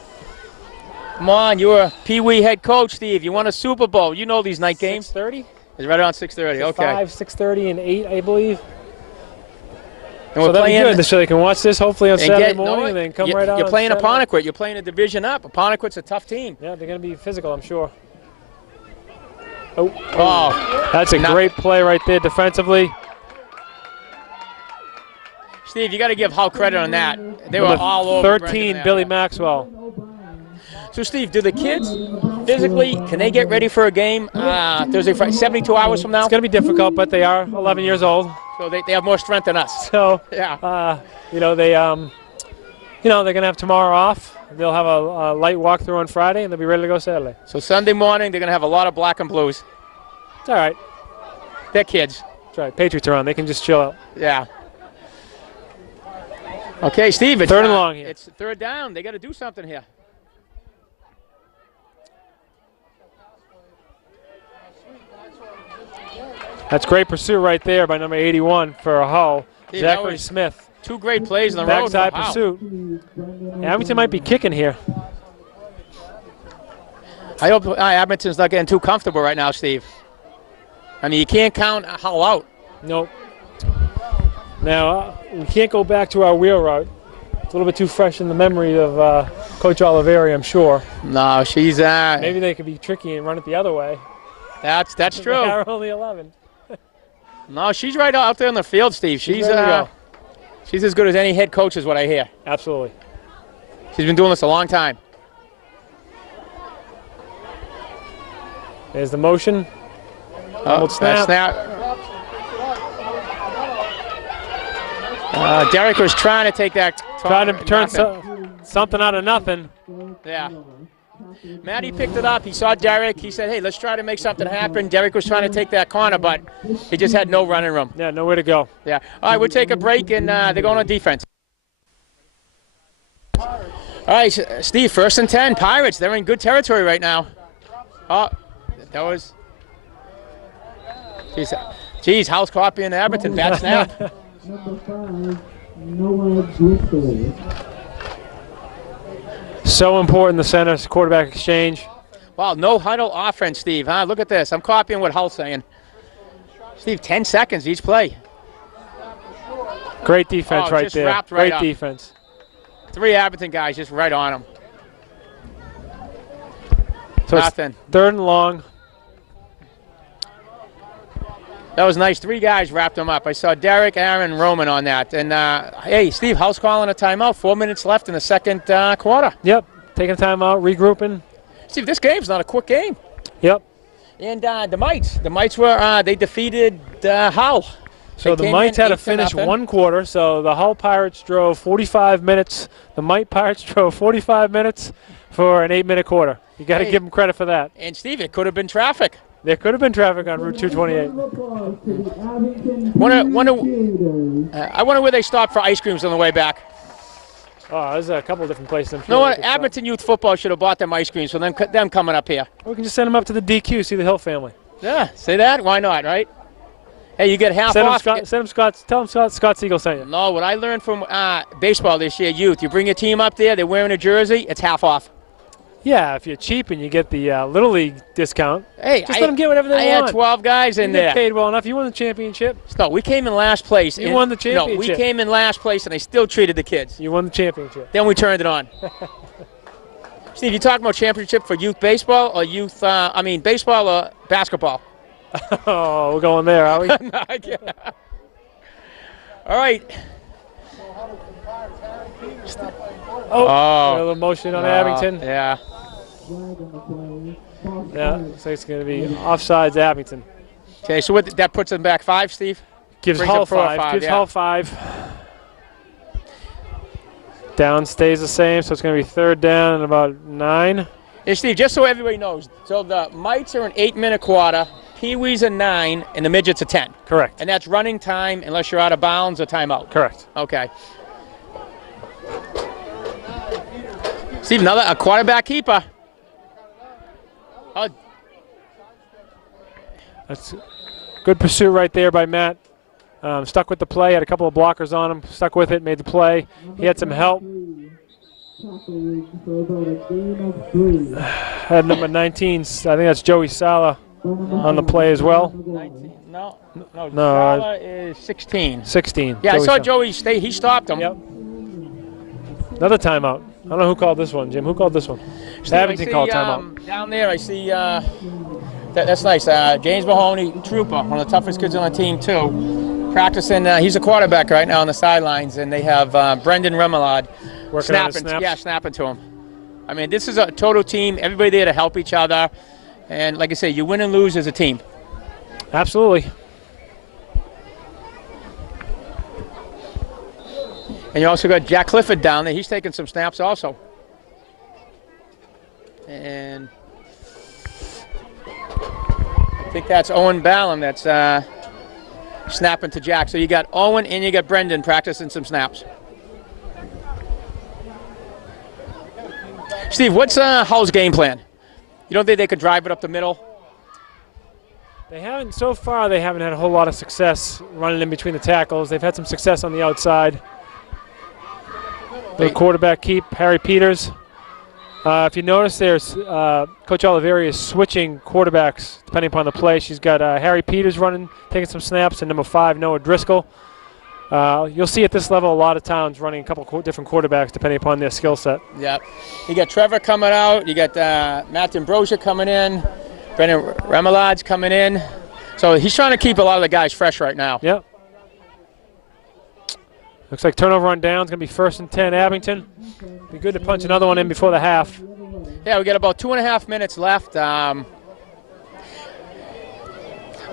Come on, you're a Peewee head coach, Steve. You won a Super Bowl. You know these night games. 6:30? It's right around 6:30. Okay. 5, 6:30, and 8, I believe. And So we're that'll be playing. good. So they can watch this hopefully on and Saturday get- no, morning and then come you- right on. You're playing Saturday. Apponequet. You're playing a division up. Apponequet's a tough team. Yeah, they're going to be physical, I'm sure. Oh, That's a great play right there defensively. Steve, you got to give Hull credit on that. They were Number all over. 13, Brendan Billy there. Maxwell. So, Steve, do the kids physically, can they get ready for a game Thursday, Friday, 72 hours from now? It's going to be difficult, but they are 11 years old. So they have more strength than us. So, Yeah. they're going to have tomorrow off. They'll have a light walkthrough on Friday, and they'll be ready to go Saturday. So Sunday morning, they're going to have a lot of black and blues. It's all right. They're kids. That's right. Patriots are on. They can just chill out. Yeah. Okay, Steve. It's, Third and long here. It's third down. They got to do something here. That's great pursuit right there by number 81 for Hull, Steve, that Zachary was Smith. 2 great plays in the road. Backside Wow. pursuit. Abington might be kicking here. I hope Abington's not getting too comfortable right now, Steve. I mean, you can't count Hull out. Nope. Now, we can't go back to our wheel route. It's a little bit too fresh in the memory of Coach Oliveira, I'm sure. No, she's Maybe they could be tricky and run it the other way. That's They true. are only 11. No, she's right out there in the field, Steve. She's ready to go. she's as good as any head coach, is what I hear. Absolutely. She's been doing this a long time. There's the motion. Fumbled snap. Derek was trying to take that. Trying to turn nothing. something out of nothing. Yeah. Matty picked it up. He saw Derek. He said, hey, let's try to make something happen. Derek was trying to take that corner, but he just had no running room. Yeah, nowhere to go. Yeah. All right, we'll take a break, and they're going on defense. All right, Steve, 1st and 10. Pirates, they're in good territory right now. Oh, that was... Geez, house copy in Abington. Bad snap. number 5, Noah Driscoll. So important, the center quarterback exchange. Wow, no huddle offense, Steve, huh? Look at this. I'm copying what Hull's saying. Steve, 10 seconds each play. Great defense right just there. wrapped right Great up. defense. 3 Abington guys just right on him. So it's Nothing. 3rd and long. That was nice. 3 guys wrapped him up. I saw Derek, Aaron, Roman on that. And, hey, Steve, Hull's calling a timeout. 4 minutes left in the second quarter. Yep. taking time out, regrouping. Steve, this game's not a quick game. Yep. And the Mites were they defeated Hull. So the Mites had to finish 1 quarter. So the Hull Pirates drove 45 minutes. The Mite Pirates drove 45 minutes for an 8-minute quarter. You got to give them credit for that. And Steve, it could have been traffic. There could have been traffic on Route 228. I wonder where they stopped for ice creams on the way back. Oh, there's a couple of different places. You know what? Abington Youth Football should have bought them ice creams for them coming up here. We can just send them up to the DQ, see the Hill family. Yeah, say that? Why not, right? Hey, you get half off. Tell them Scott Siegel sent you. No, what I learned from baseball this year, youth, you bring your team up there, they're wearing a jersey, it's half off. Yeah, if you're cheap and you get the Little League discount, hey, just let them get whatever they want. I had 12 guys in there. You get paid well enough. You won the championship. No, we came in last place. You won the championship. No, we came in last place, and they still treated the kids. You won the championship. Then we turned it on. Steve, you talking about championship for youth baseball or baseball or basketball? Oh, we're going there, are we? No, I can't. All right. A little motion on Abington. Yeah. Yeah, so it's going to be offsides Abington. Okay, so that puts them back 5, Steve? Gives Hull 5. Gives Hull 5. Down stays the same, so it's going to be 3rd down and about 9. Hey, Steve, just so everybody knows, so the Mites are an 8-minute quarter, Peewee's a 9, and the Midgets a 10. Correct. And that's running time unless you're out of bounds or timeout. Correct. Okay. Steve, a quarterback keeper. Oh. That's good pursuit right there by Matt. Stuck with the play, had a couple of blockers on him, stuck with it, made the play. He had some help. Had number 19, I think that's Joey Sala on the play as well. 19, no, Sala is 16. 16. Yeah, Joey I saw Sala. Joey stay. He stopped him. Yep. Another timeout. I don't know who called this one, Jim. Who called this one? Abington called timeout. Down there, I see. That's nice. James Mahoney, trooper, one of the toughest kids on the team too. Practicing. He's a quarterback right now on the sidelines, and they have Brendan Remoulade snapping. Yeah, snapping to him. I mean, this is a total team. Everybody there to help each other, and like I say, you win and lose as a team. Absolutely. And you also got Jack Clifford down there. He's taking some snaps also. And I think that's Owen Ballum that's snapping to Jack. So you got Owen and you got Brendan practicing some snaps. Steve, what's Hull's game plan? You don't think they could drive it up the middle? They haven't, so far, they haven't had a whole lot of success running in between the tackles. They've had some success on the outside. The quarterback keep, Harry Peters. If you notice, there's Coach Oliveri is switching quarterbacks depending upon the play. She's got Harry Peters running, taking some snaps, and number 5, Noah Driscoll. You'll see at this level a lot of towns running a couple different quarterbacks depending upon their skill set. Yep. You got Trevor coming out. You got Matt D'Ambrosia coming in. Brendan Remolade's coming in. So he's trying to keep a lot of the guys fresh right now. Yep. Looks like turnover on downs going to be 1st and 10 Abington. Be good to punch another one in before the half. Yeah, we got about 2.5 minutes left. I'd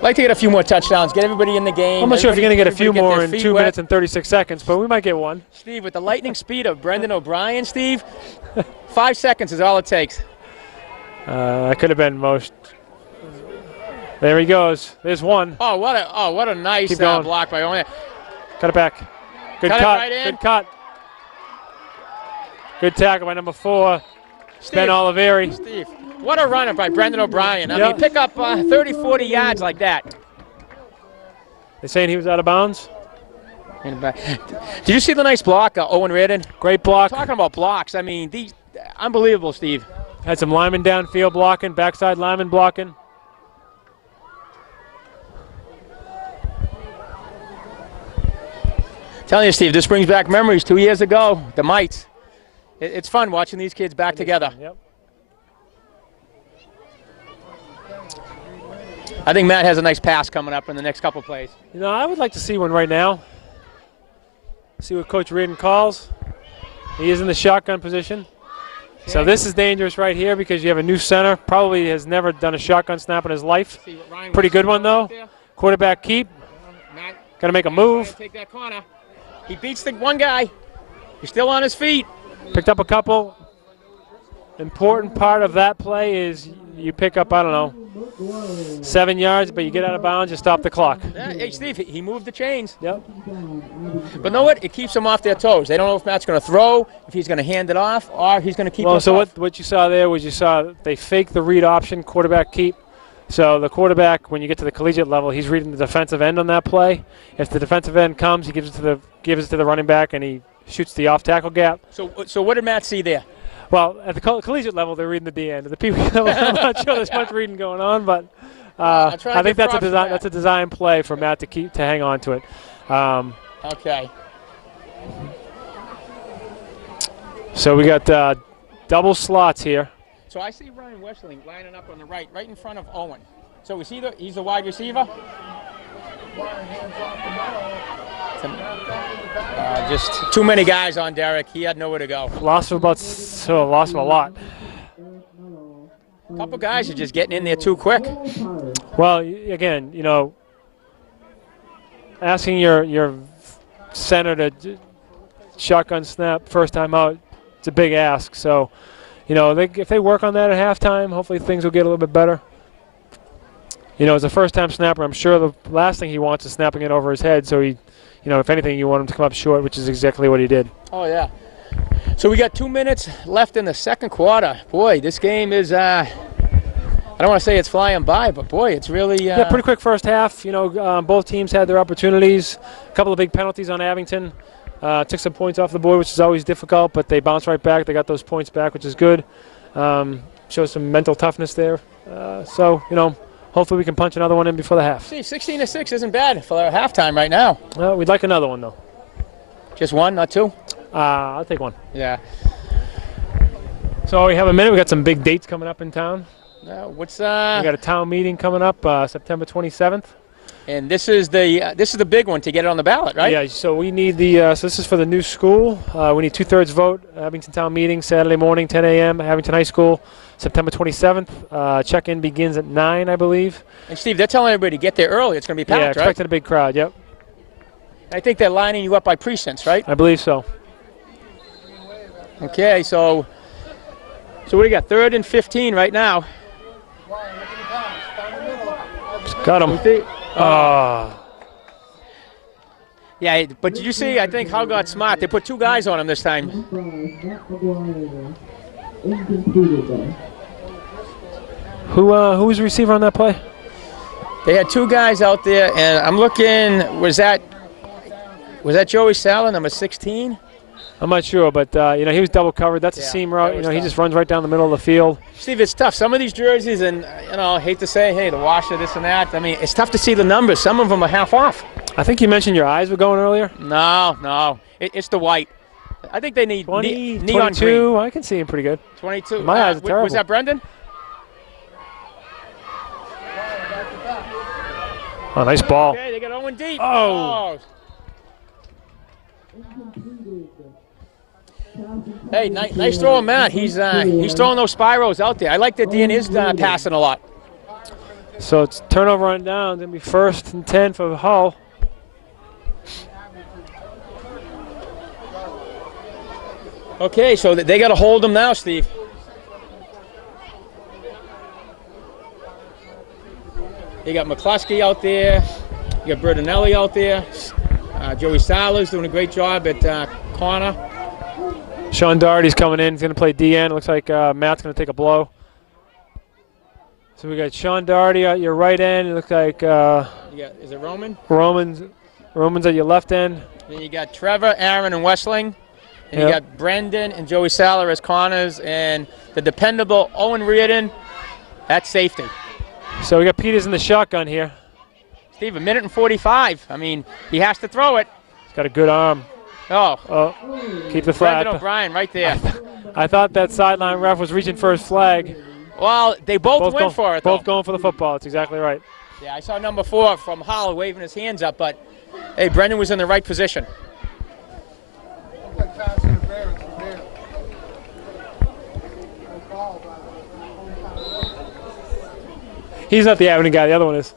like to get a few more touchdowns, get everybody in the game. I'm not sure if you're going to get a few more in 2 minutes and 36 seconds, but we might get one. Steve, with the lightning speed of Brendan O'Brien, Steve, 5 seconds is all it takes. That could have been most. There he goes. There's one. Oh, what a nice block by Owen. Cut it back. Good cut. Right good cut. Good tackle by number 4, Ben Oliveri. Steve, what a runner by Brendan O'Brien. I mean, pick up 30, 40 yards like that. They saying he was out of bounds? Did you see the nice block, Owen Reardon? Great block. Talking about blocks, I mean, these unbelievable, Steve. Had some linemen downfield blocking, backside linemen blocking. Telling you, Steve, this brings back memories 2 years ago, the Mites. It's fun watching these kids back together. Yep. I think Matt has a nice pass coming up in the next couple plays. You know, I would like to see one right now. See what Coach Reardon calls. He is in the shotgun position. So this is dangerous right here because you have a new center. Probably has never done a shotgun snap in his life. See what Ryan Pretty wants good to one, do though. right there. Quarterback keep. Matt, Got to make a Matt's trying move. to take that corner. He beats the one guy. He's still on his feet. Picked up a couple. Important part of that play is you pick up, I don't know, 7 yards, but you get out of bounds, you stop the clock. Yeah, hey, Steve, he moved the chains. Yep. But know what? It keeps them off their toes. They don't know if Matt's going to throw, if he's going to hand it off, or he's going to keep Well, it so off. what you saw there was you saw they fake the read option, quarterback keep. So the quarterback, when you get to the collegiate level, he's reading the defensive end on that play. If the defensive end comes, he gives it to the running back, and he shoots the off tackle gap. So what did Matt see there? Well, at the collegiate level, they're reading the D end. At the Peewee level, I'm not sure there's much reading going on, but I think that's a design. That's a design play for Matt to hang on to it. Okay. So we got double slots here. So I see Ryan Westling lining up on the right in front of Owen. So is he's the wide receiver? Just too many guys on Derek. He had nowhere to go. Lost him a lot. A couple guys are just getting in there too quick. Well, again, you know, asking your center to shotgun snap first time out, it's a big ask. So, you know, if they work on that at halftime, hopefully things will get a little bit better. You know, as a first-time snapper, I'm sure the last thing he wants is snapping it over his head. So he, you know, if anything, you want him to come up short, which is exactly what he did. Oh yeah. So we got 2 minutes left in the second quarter. Boy, this game is. I don't want to say it's flying by, but boy, it's really. Yeah, pretty quick first half. You know, both teams had their opportunities. A couple of big penalties on Abington. Took some points off the board, which is always difficult, but they bounced right back. They got those points back, which is good. Shows some mental toughness there. So, you know, hopefully we can punch another one in before the half. See, 16-6 isn't bad for our halftime right now. We'd like another one, though. Just one, not two? I'll take one. Yeah. So we have a minute. We got some big dates coming up in town. What's We got a town meeting coming up September 27th. And this is the big one to get it on the ballot, right? Yeah. So we need so this is for the new school. We need 2/3 vote. Abington Town meeting Saturday morning, 10 a.m. Abington High School, September 27th. Check-in begins at 9, I believe. And Steve, they're telling everybody to get there early. It's going to be packed, Yeah, right? expecting a big crowd. Yep. I think they're lining you up by precincts, right? I believe so. Okay, so what do you got? 3rd and 15 right now. Got him. Yeah, but did you see? I think Hull got smart. They put 2 guys on him this time. Who was the receiver on that play? They had 2 guys out there, and I'm looking. Was that Joey Sala, number 16? I'm not sure, but you know, he was double covered. That's a seam route. You know, he just runs right down the middle of the field. Steve, it's tough. Some of these jerseys, and you know, I hate to say, hey, the washer, this and that. I mean, it's tough to see the numbers. Some of them are half off. I think you mentioned your eyes were going earlier. No, it's the white. I think they need 20, neon 22. green. I can see him pretty good. 22. My eyes are terrible. Was that Brendan? Oh, nice ball. Okay, they got Owen deep. Oh. Hey, nice throw, Matt. He's throwing those spirals out there. I like that Dean is passing a lot. So it's turnover on down. Going to be 1st and 10 for Hull. Okay, so they got to hold them now, Steve. You got McCluskey out there. You got Bertinelli out there. Joey Sala's doing a great job at corner. Sean Doherty's coming in. He's going to play DN. It looks like Matt's going to take a blow. So we got Sean Doherty at your right end. It looks like Is it Roman? Roman's at your left end. Then you got Trevor, Aaron, and Westling. And you got Brendan and Joey Sala as corners, and the dependable Owen Reardon at safety. So we got Peters in the shotgun here. Steve, 1 minute and 45. I mean, he has to throw it. He's got a good arm. Oh, Keep the flag. Brendan O'Brien right there. I thought that sideline ref was reaching for his flag. Well, they both went for it, though. Both going for the football. That's exactly right. Yeah, I saw number 4 from Hull waving his hands up, but, hey, Brendan was in the right position. He's not the Abington guy. The other one is.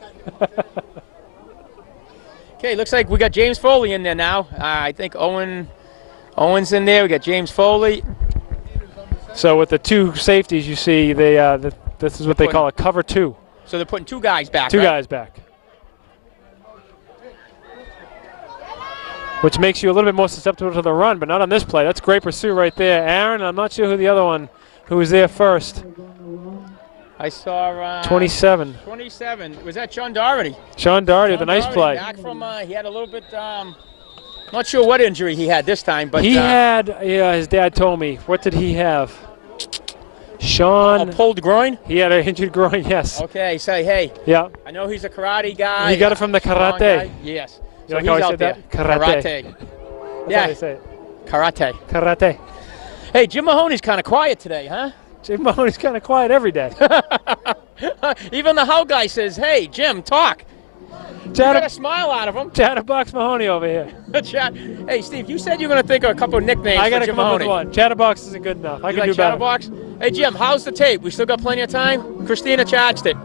Okay, looks like we got James Foley in there now. I think Owen's in there. We got James Foley. So with the two safeties, you see, this is what they call a cover two. So they're putting two guys back, Two right? guys back. Which makes you a little bit more susceptible to the run, but not on this play. That's great pursuit right there. Aaron, I'm not sure who the other one, who was there first. I saw 27. 27. Was that Sean Doherty? Sean Doherty with a nice Doherty play. Back from, he had a little bit, not sure what injury he had this time, but He had, yeah, his dad told me. What did he have? Sean. a pulled groin. He had an injured groin, yes. Okay, say hey. Yeah. I know he's a karate guy. He got it from the strong karate. guy. Yes. You So like he's how I out said there. that? Karate. Karate. That's Yeah. how they say it. Karate. Karate. Hey, Jim Mahoney's kind of quiet today, huh? Jim Mahoney's kind of quiet every day. Even the How guy says, hey, Jim, talk. You got a smile out of him. Chatterbox Mahoney over here. Hey, Steve, you said you were going to think of a couple of nicknames I got for to Jim come up Mahoney. with one. Chatterbox isn't good enough. I You can like do better. Chatterbox? Hey, Jim, how's the tape? We still got plenty of time? Christina charged it.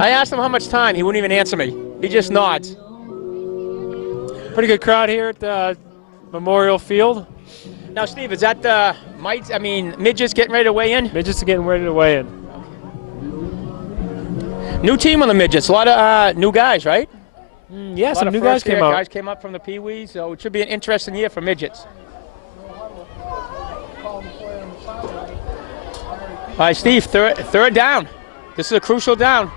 I asked him how much time. He wouldn't even answer me. He just nods. Pretty good crowd here at Memorial Field. Now, Steve, is that midgets getting ready to weigh in? Midgets are getting ready to weigh in. New team on the midgets. A lot of new guys, right? Yeah, some new guys came out. Guys came up from the Peewee, so it should be an interesting year for midgets. All right, Steve, third down. This is a crucial down.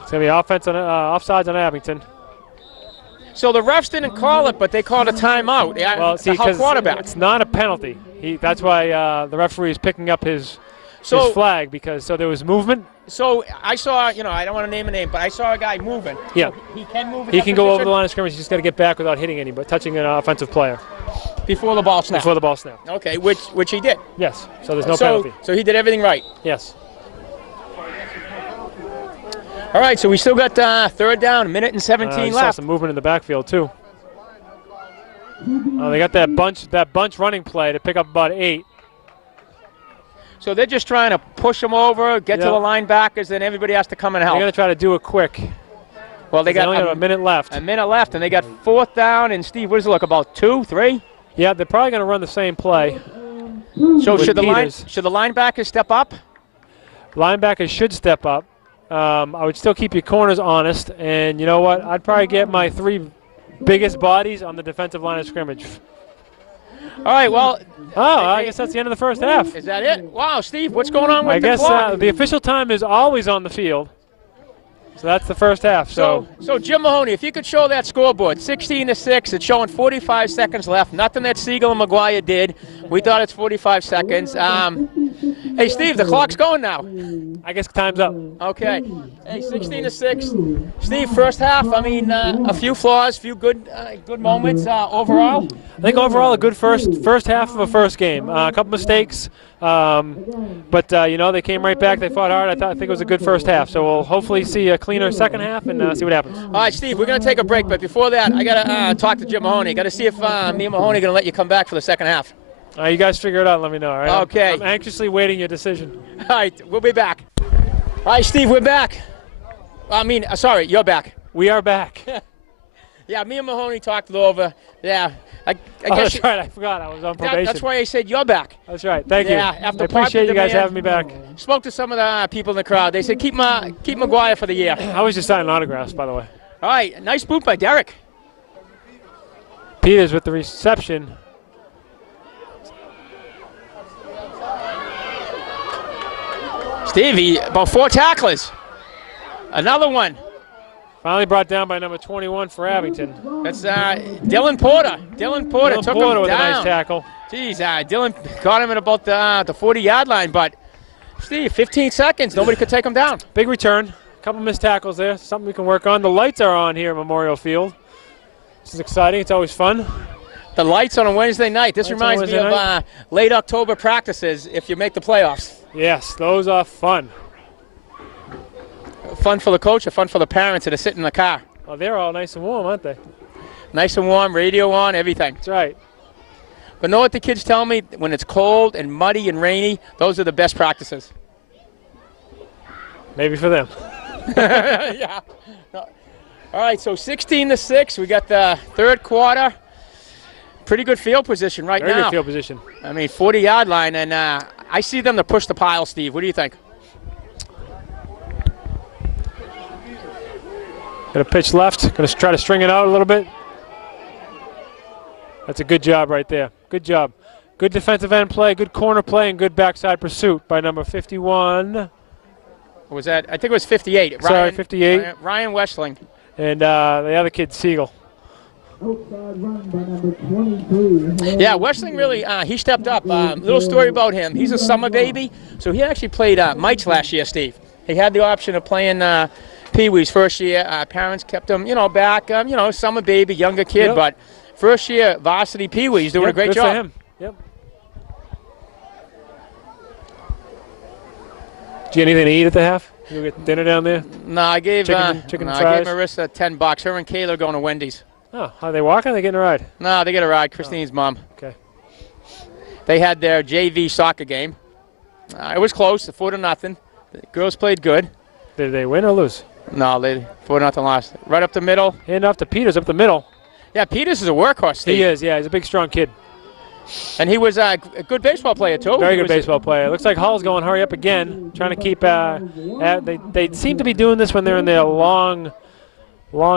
It's going to be offense on offsides on Abington. So the refs didn't call it, but they called a timeout. Well, see, because quarterback. it's not a penalty. That's why the referee is picking up his flag, because there was movement. So I saw, I don't want to name a name, but I saw a guy moving. Yeah. So he can move. He can go over the line of scrimmage. He's just got to get back without hitting anybody, touching an offensive player. Before the ball snapped. Before the ball snapped. Okay, which he did. Yes. So there's no penalty. So he did everything right. Yes. All right, so we still got third down, 1:17 I saw left. some movement in the backfield too. They got that bunch running play to pick up about 8. So they're just trying to push them over, get to the linebackers, and everybody has to come and help. They're going to try to do it quick. Well, they only have a minute left. A minute left, and they got fourth down. And Steve, what does it look, about 2, 3? Yeah, they're probably going to run the same play. So should the Peters. linebackers step up? Linebackers should step up. I would still keep your corners honest, and you know what? I'd probably get my 3 biggest bodies on the defensive line of scrimmage. All right, well. I guess that's the end of the first half. Is that it? Wow, Steve, what's going on with the clock? I guess the official time is always on the field. So that's the first half. So Jim Mahoney, if you could show that scoreboard, 16-6, it's showing 45 seconds left. Nothing that Siegel and McGuire did. We thought it's 45 seconds. Hey, Steve, the clock's going now. I guess time's up. Okay. Hey, 16-6. Steve, first half, a few flaws, few good moments overall. I think overall a good first half of a first game. A couple mistakes, but they came right back. They fought hard. I think it was a good first half. So we'll hopefully see a cleaner second half and see what happens. All right, Steve, we're going to take a break, but before that, I got to talk to Jim Mahoney. Got to see if me and Mahoney are going to let you come back for the second half. You guys figure it out and let me know, all right? Okay. I'm anxiously waiting your decision. All right, we'll be back. All right, Steve, we're back. Sorry, you're back. We are back. Yeah, me and Mahoney talked it over. Yeah. I guess that's right. I forgot. I was on probation. That's why I said you're back. That's right. Thank you. Yeah, after I appreciate you guys having me back. Spoke to some of the people in the crowd. They said keep McGuire for the year. I was just signing autographs, by the way. All right, nice boot by Derek. Peters with the reception. Stevie, about 4 tacklers. Another one. Finally brought down by number 21 for Abington. That's Dylan Porter. Dylan Porter took him with down. a nice tackle. Jeez, Dylan got him at about the 40-yard line, but Steve, 15 seconds. Nobody could take him down. Big return. A couple missed tackles there. Something we can work on. The lights are on here at Memorial Field. This is exciting. It's always fun. The lights on a Wednesday night. This reminds me of late October practices if you make the playoffs. Yes, those are fun. Fun for the coach or fun for the parents that are sitting in the car? Oh, they're all nice and warm, aren't they? Nice and warm, radio on, everything. That's right. But know what the kids tell me? When it's cold and muddy and rainy, those are the best practices. Maybe for them. Yeah. No. All right, so 16-6. We got the third quarter. Pretty good field position right Very now. good field position. I mean, 40-yard line, and I see them to push the pile, Steve. What do you think? Got a pitch left. Going to try to string it out a little bit. That's a good job right there. Good job. Good defensive end play, good corner play, and good backside pursuit by number 51. Was that? I think it was 58. Sorry, 58. Ryan Westling. And the other kid, Siegel. Outside run by number 23. Yeah, Westling really, he stepped up. Little story about him. He's a summer baby, so he actually played mites last year, Steve. He had the option of playing Peewee's first year. Parents kept him, back, summer baby, younger kid, Yep. but first year varsity Peewee's doing a great good job. for him. Yep. Did you get anything to eat at the half? You get dinner down there? No, I gave Chicken I fries? gave Marissa $10. Her and Kayla are going to Wendy's. Oh, are they walking? Or are they getting a ride? No, they get a ride. Christine's mom. Okay. They had their JV soccer game. It was close, 4-0. The girls played good. Did they win or lose? No, they 4-0 lost. Right up the middle. Hand off to Peters up the middle. Yeah, Peters is a workhorse, Steve. He is, yeah. He's a big, strong kid. And he was a good baseball player, too. Very He good was- baseball player. Looks like Hull's going hurry up again, trying to keep. They seem to be doing this when they're in their long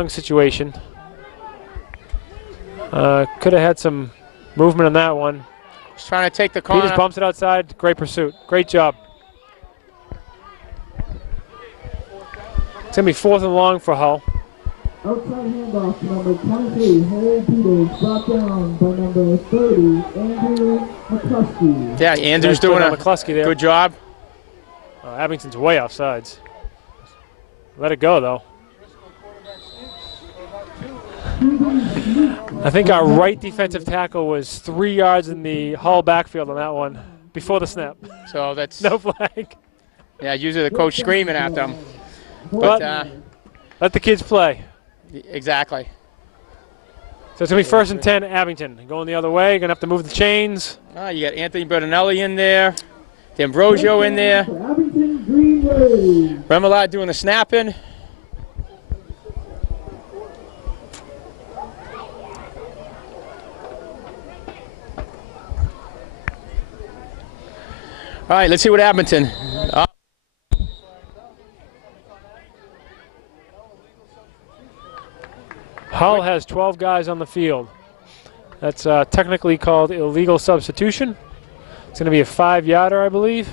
situation. Could have had some movement on that one. He's trying to take the corner. Peters bumps it outside. Great pursuit. Great job. It's going to be 4th and long for Hull. Outside handoff to number 23, Harry Peters, brought down by number 30, Andrew McCluskey. Yeah, Andrew's Nice play doing by a McCluskey there. good job. Abington's way off sides. Let it go, though. I think our right defensive tackle was 3 yards in the Hull backfield on that one before the snap. So that's, No flag. yeah, usually the coach screaming at them. But But, let the kids play. exactly. So it's going to be 1st and 10, Abington. Going the other way, going to have to move the chains. You got Anthony Bertinelli in there. D'Ambrosio in there. Abington Green Wave. Remillard doing the snapping. All right, let's see what Abington. Hull has 12 guys on the field. That's technically called illegal substitution. It's going to be a 5-yarder, I believe.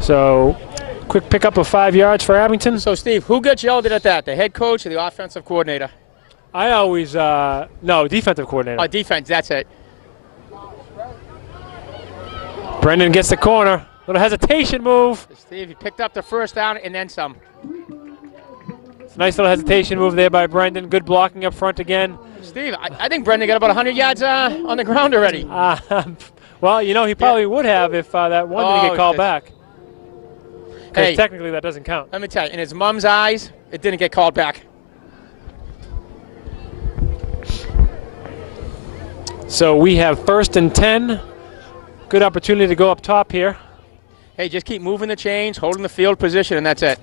So, quick pickup of 5 yards for Abington. So, Steve, who got yelled at that? The head coach or the offensive coordinator? I always, no, defensive coordinator. Oh, defense, that's it. Brendan gets the corner. Little hesitation move. Steve, he picked up the first down and then some. It's a nice little hesitation move there by Brendan. Good blocking up front again. Steve, I think Brendan got about 100 yards on the ground already. Well, he probably would have if that one didn't get called back. Because Hey, technically that doesn't count. let me tell you, in his mom's eyes, it didn't get called back. So we have 1st and 10. Good opportunity to go up top here. Hey, just keep moving the chains, holding the field position, and that's it.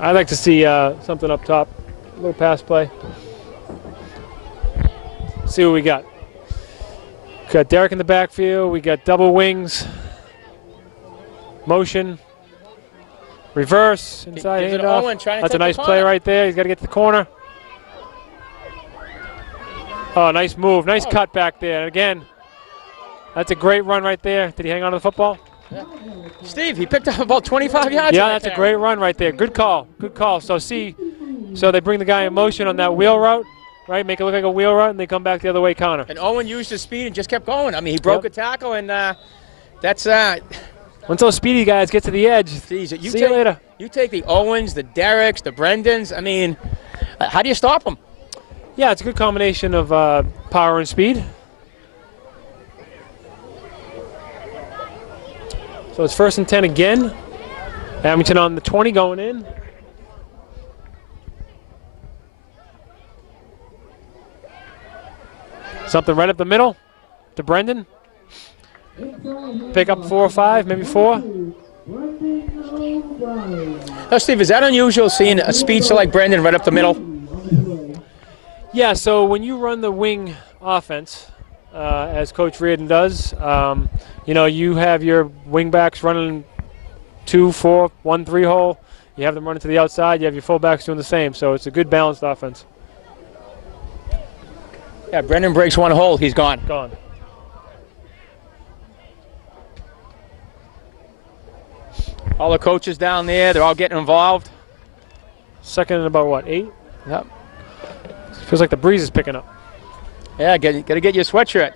I'd like to see something up top. A little pass play. See what we got. Got Derek in the backfield. We got double wings. Motion. Reverse. Inside Gives it to handoff. Owen, trying to That's a take the nice play corner. right there. He's got to get to the corner. Oh, nice move. Nice cut back there. And again, that's a great run right there. Did he hang on to the football? Steve, he picked up about 25 yards. Yeah, right that's a there. great run right there. Good call. Good call. So they bring the guy in motion on that wheel route, right? Make it look like a wheel route, and they come back the other way counter. And Owen used his speed and just kept going. I mean, he broke Yep. a tackle, and that's Once those speedy guys get to the edge, geez, see you later. You take the Owens, the Derricks, the Brendans. I mean, how do you stop them? Yeah, it's a good combination of power and speed. So it's 1st and 10 again. Abington on the 20 going in. Something right up the middle to Brendan. pick up 4 or 5, maybe 4. Now, Steve, is that unusual seeing a speedster like Brendan right up the middle? Yeah, so when you run the wing offense, as Coach Reardon does, you know, you have your wing backs running 2, 4, 1, 3 hole. You have them running to the outside. You have your fullbacks doing the same. So it's a good balanced offense. Yeah, Brendan breaks 1 hole, he's gone. Gone. All the coaches down there, they're all getting involved. Second in about, what, 8? Yep. Feels like the breeze is picking up. Yeah, got to get your sweatshirt.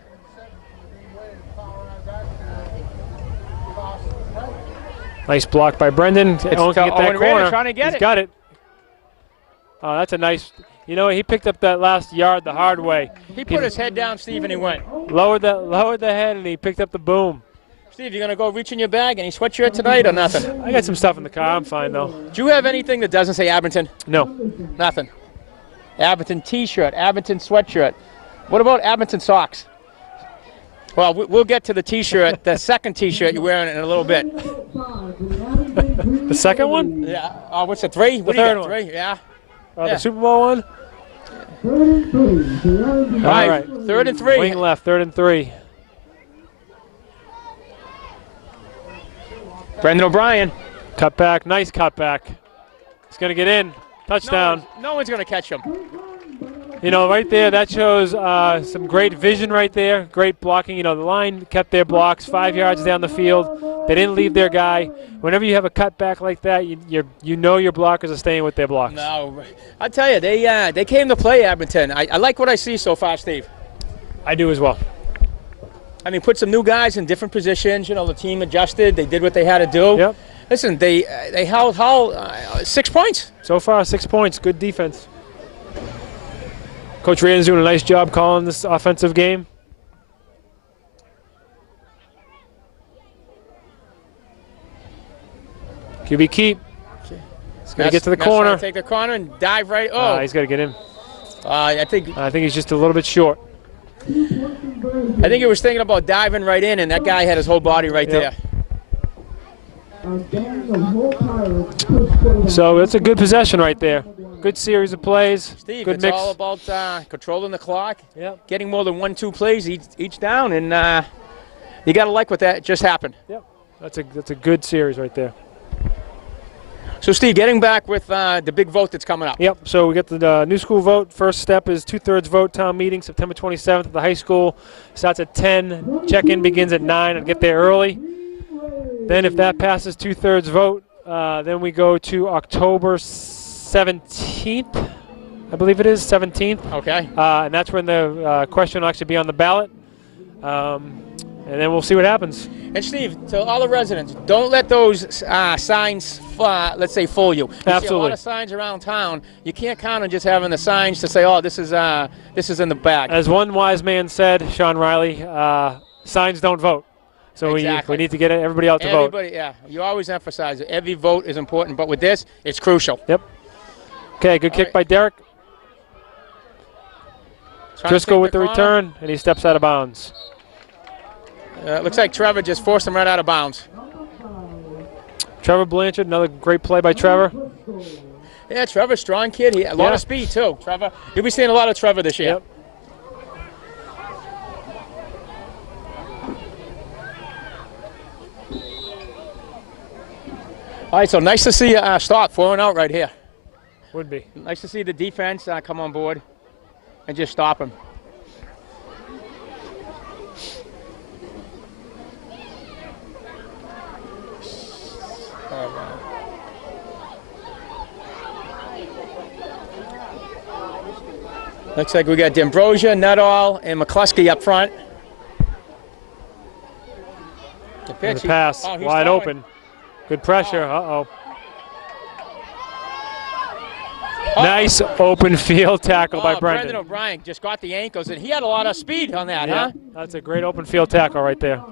Nice block by Brendan. Owen can get that corner. Trying to get He's got it. Oh, that's a nice. You know, he picked up that last yard the hard way. He put his head down, Steve, and he went. Lowered the head, and he picked up the boom. Steve, you going to go reach in your bag? Any sweatshirt tonight or nothing? I got some stuff in the car. I'm fine, though. Do you have anything that doesn't say Abington? No. Nothing. Abington T-shirt, Abington sweatshirt. What about Abington socks? Well, we'll get to the T-shirt, the second T-shirt you're wearing in a little bit. The second one? Yeah. Oh, what's it, 3? The third one. 3? Yeah. The Super Bowl one? All right. 3rd and 3. Wing left, 3rd and 3. Brendan O'Brien. Cut back, nice cut back. He's going to get in. Touchdown. No one's going to catch him. You know, right there, that shows some great vision right there. Great blocking. You know, the line kept their blocks 5 yards down the field. They didn't leave their guy. Whenever you have a cutback like that, you know your blockers are staying with their blocks. No, I tell you, they came to play, Abington. I like what I see so far, Steve. I do as well. I mean, put some new guys in different positions. You know, the team adjusted. They did what they had to do. Yep. Listen, they held Hull 6 points. So far, 6 points. Good defense. Coach Reardon's doing a nice job calling this offensive game. QB keep. He's going to get to the corner. Take the corner and dive right. Oh, he's got to get in. I think he's just a little bit short. I think he was thinking about diving right in, and that guy had his whole body right there. So it's a good possession right there. Good series of plays. Steve, good it's mix. all about controlling the clock, Yep. getting more than 1-2 plays each down, and you got to like what that just happened. Yep. That's a good series right there. So, Steve, getting back with the big vote that's coming up. Yep, so we got the new school vote. First step is 2/3 vote town meeting, September 27th at the high school. Starts at 10. Check-in begins at 9 and get there early. Then if that passes 2/3 vote, then we go to October 17th, I believe it is, 17th. Okay. And that's when the question will actually be on the ballot. And then we'll see what happens. And Steve, to all the residents, don't let those signs, let's say, fool you. You Absolutely. see a lot of signs around town. You can't count on just having the signs to say, "Oh, this is in the bag." As one wise man said, Sean Riley, signs don't vote. So Exactly. we need to get everybody out to vote. Yeah. You always emphasize it. Every vote is important, but with this, it's crucial. Yep. Okay, good kick by Derek. Driscoll with the return, and he steps out of bounds. Looks like Trevor just forced him right out of bounds. Trevor Blanchard, another great play by Trevor. Yeah, Trevor's strong kid. A lot of speed, too. Trevor, you'll be seeing a lot of Trevor this year. Yep. All right, so nice to see stop 4 and out right here. Would be. Nice to see the defense come on board and just stop him. Looks like we got D'Ambrosia, Nuttall, and McCluskey up front. The pitch. The pass, wide open. Good pressure, uh-oh. Nice open field tackle by Brendan. Brendan O'Brien just got the ankles, and he had a lot of speed on that, huh? That's a great open field tackle right there.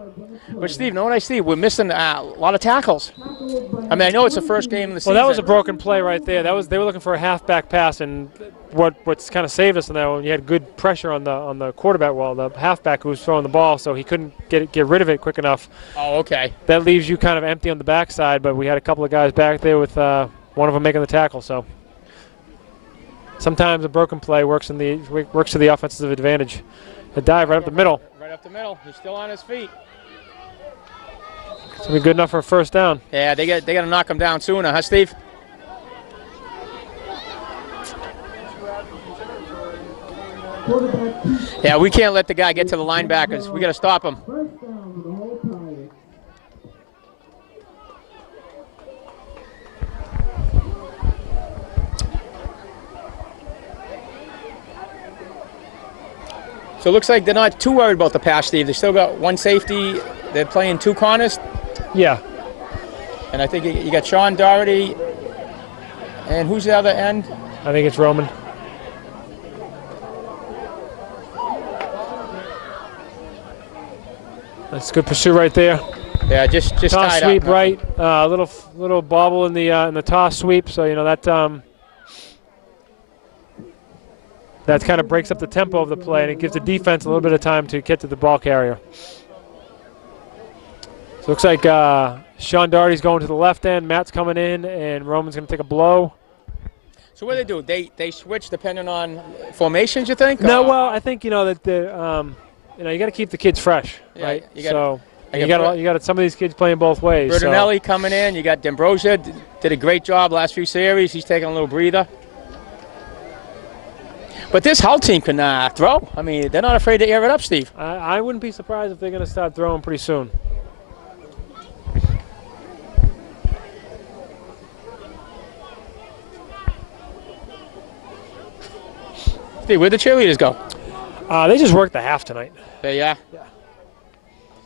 But, Steve, know what I see? We're missing a lot of tackles. I mean, I know it's the first game of the season. Well, that was a broken play right there. They were looking for a halfback pass, and what's kind of saved us in that one, you had good pressure on the quarterback, well, the halfback who was throwing the ball, so he couldn't get rid of it quick enough. Oh, okay. That leaves you kind of empty on the backside, but we had a couple of guys back there with one of them making the tackle, so sometimes a broken play works to the offensive advantage. A dive right up the middle. Right up the middle. He's still on his feet. It's going to be good enough for a first down. Yeah, they got to knock him down sooner, huh, Steve? Yeah, we can't let the guy get to the linebackers. We got to stop him. So it looks like they're not too worried about the pass, Steve. They still got one safety. They're playing two corners. Yeah. And I think you got Sean Doherty. And who's the other end? I think it's Roman. That's a good pursuit right there. Yeah, just toss tied sweep up. Right. Little bobble in the toss sweep. So that kind of breaks up the tempo of the play, and it gives the defense a little bit of time to get to the ball carrier. So it looks like Sean Doherty's going to the left end, Matt's coming in, and Roman's going to take a blow. So what do? They switch depending on formations, you think? No, well, I think you got to keep the kids fresh, Yeah, right? you got some of these kids playing both ways. Bertinelli coming in. You got D'Ambrosia, did a great job last few series. He's taking a little breather. But this Hull team can throw. I mean, they're not afraid to air it up, Steve. I wouldn't be surprised if they're going to start throwing pretty soon. Steve, where'd the cheerleaders go? They just worked the half tonight. There you are. Yeah.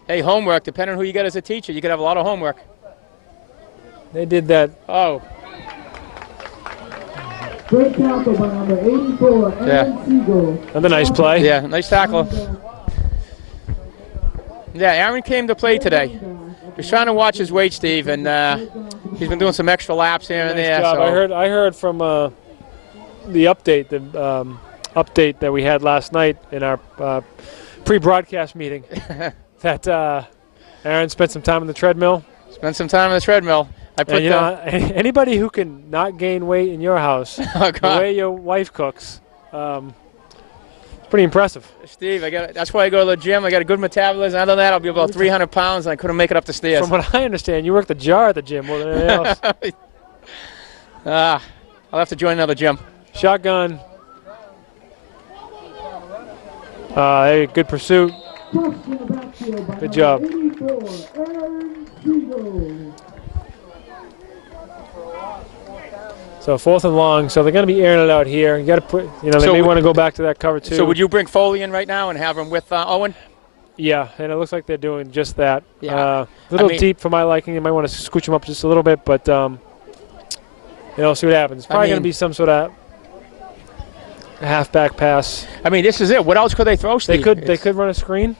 Hey, homework, depending on who you get as a teacher, you could have a lot of homework. They did that. Oh. Great tackle by number 84, Aaron Siegel. Another nice play. Yeah, nice tackle. Yeah, Aaron came to play today. He's trying to watch his weight, Steve, and he's been doing some extra laps here and Nice there. job. So. I heard from the update that we had last night in our pre-broadcast meeting that Aaron spent some time on the treadmill. Spent some time on the treadmill. I put anybody who can not gain weight in your house, the way your wife cooks, it's pretty impressive. Steve, that's why I go to the gym. I got a good metabolism. Other than that, I'll be about 300 pounds, and I couldn't make it up the stairs. From what I understand, you work the jar at the gym more than anything else. I'll have to join another gym. Shotgun. Hey, good pursuit. Good job. So 4th and long. So they're going to be airing it out here. You got to put. They may want to go back to that cover too. So would you bring Foley in right now and have him with Owen? Yeah, and it looks like they're doing just that. Yeah. Deep for my liking. You might want to scooch him up just a little bit, but see what happens. It's probably going to be some sort of halfback pass. I mean, this is it. What else could they throw, Steve? They could run a screen.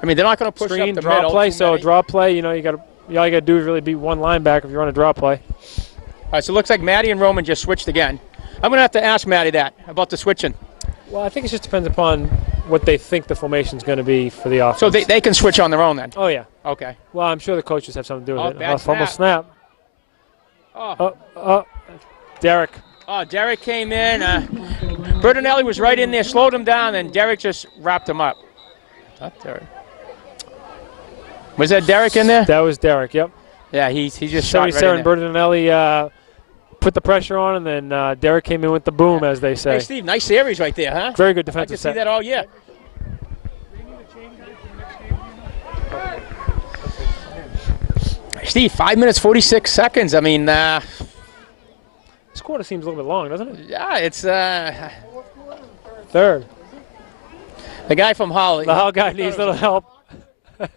I mean, they're not going to push screen, up the draw middle. Play. So draw play. All you got to do is really be one linebacker if you run a draw play. All right. So it looks like Matty and Roman just switched again. I'm going to have to ask Matty that about the switching. Well, I think it just depends upon what they think the formation is going to be for the offense. So they can switch on their own then. Oh yeah. Okay. Well, I'm sure the coaches have something to do with it. Bad Fumble snap. Derek. Oh, Derek came in. Bertinelli was right in there, slowed him down, and Derek just wrapped him up. Not Derek. Was that Derek in there? That was Derek, yep. Yeah, he just shot right in Sarah and there. Bertinelli put the pressure on, and then Derek came in with the boom, as they say. Hey, Steve, nice series right there, huh? Very good I defensive can set. see that all year. Steve, 5 minutes, 46 seconds. I mean, this quarter seems a little bit long, doesn't it? yeah, it's Third. the guy from Hull. The Hull guy needs a little help. All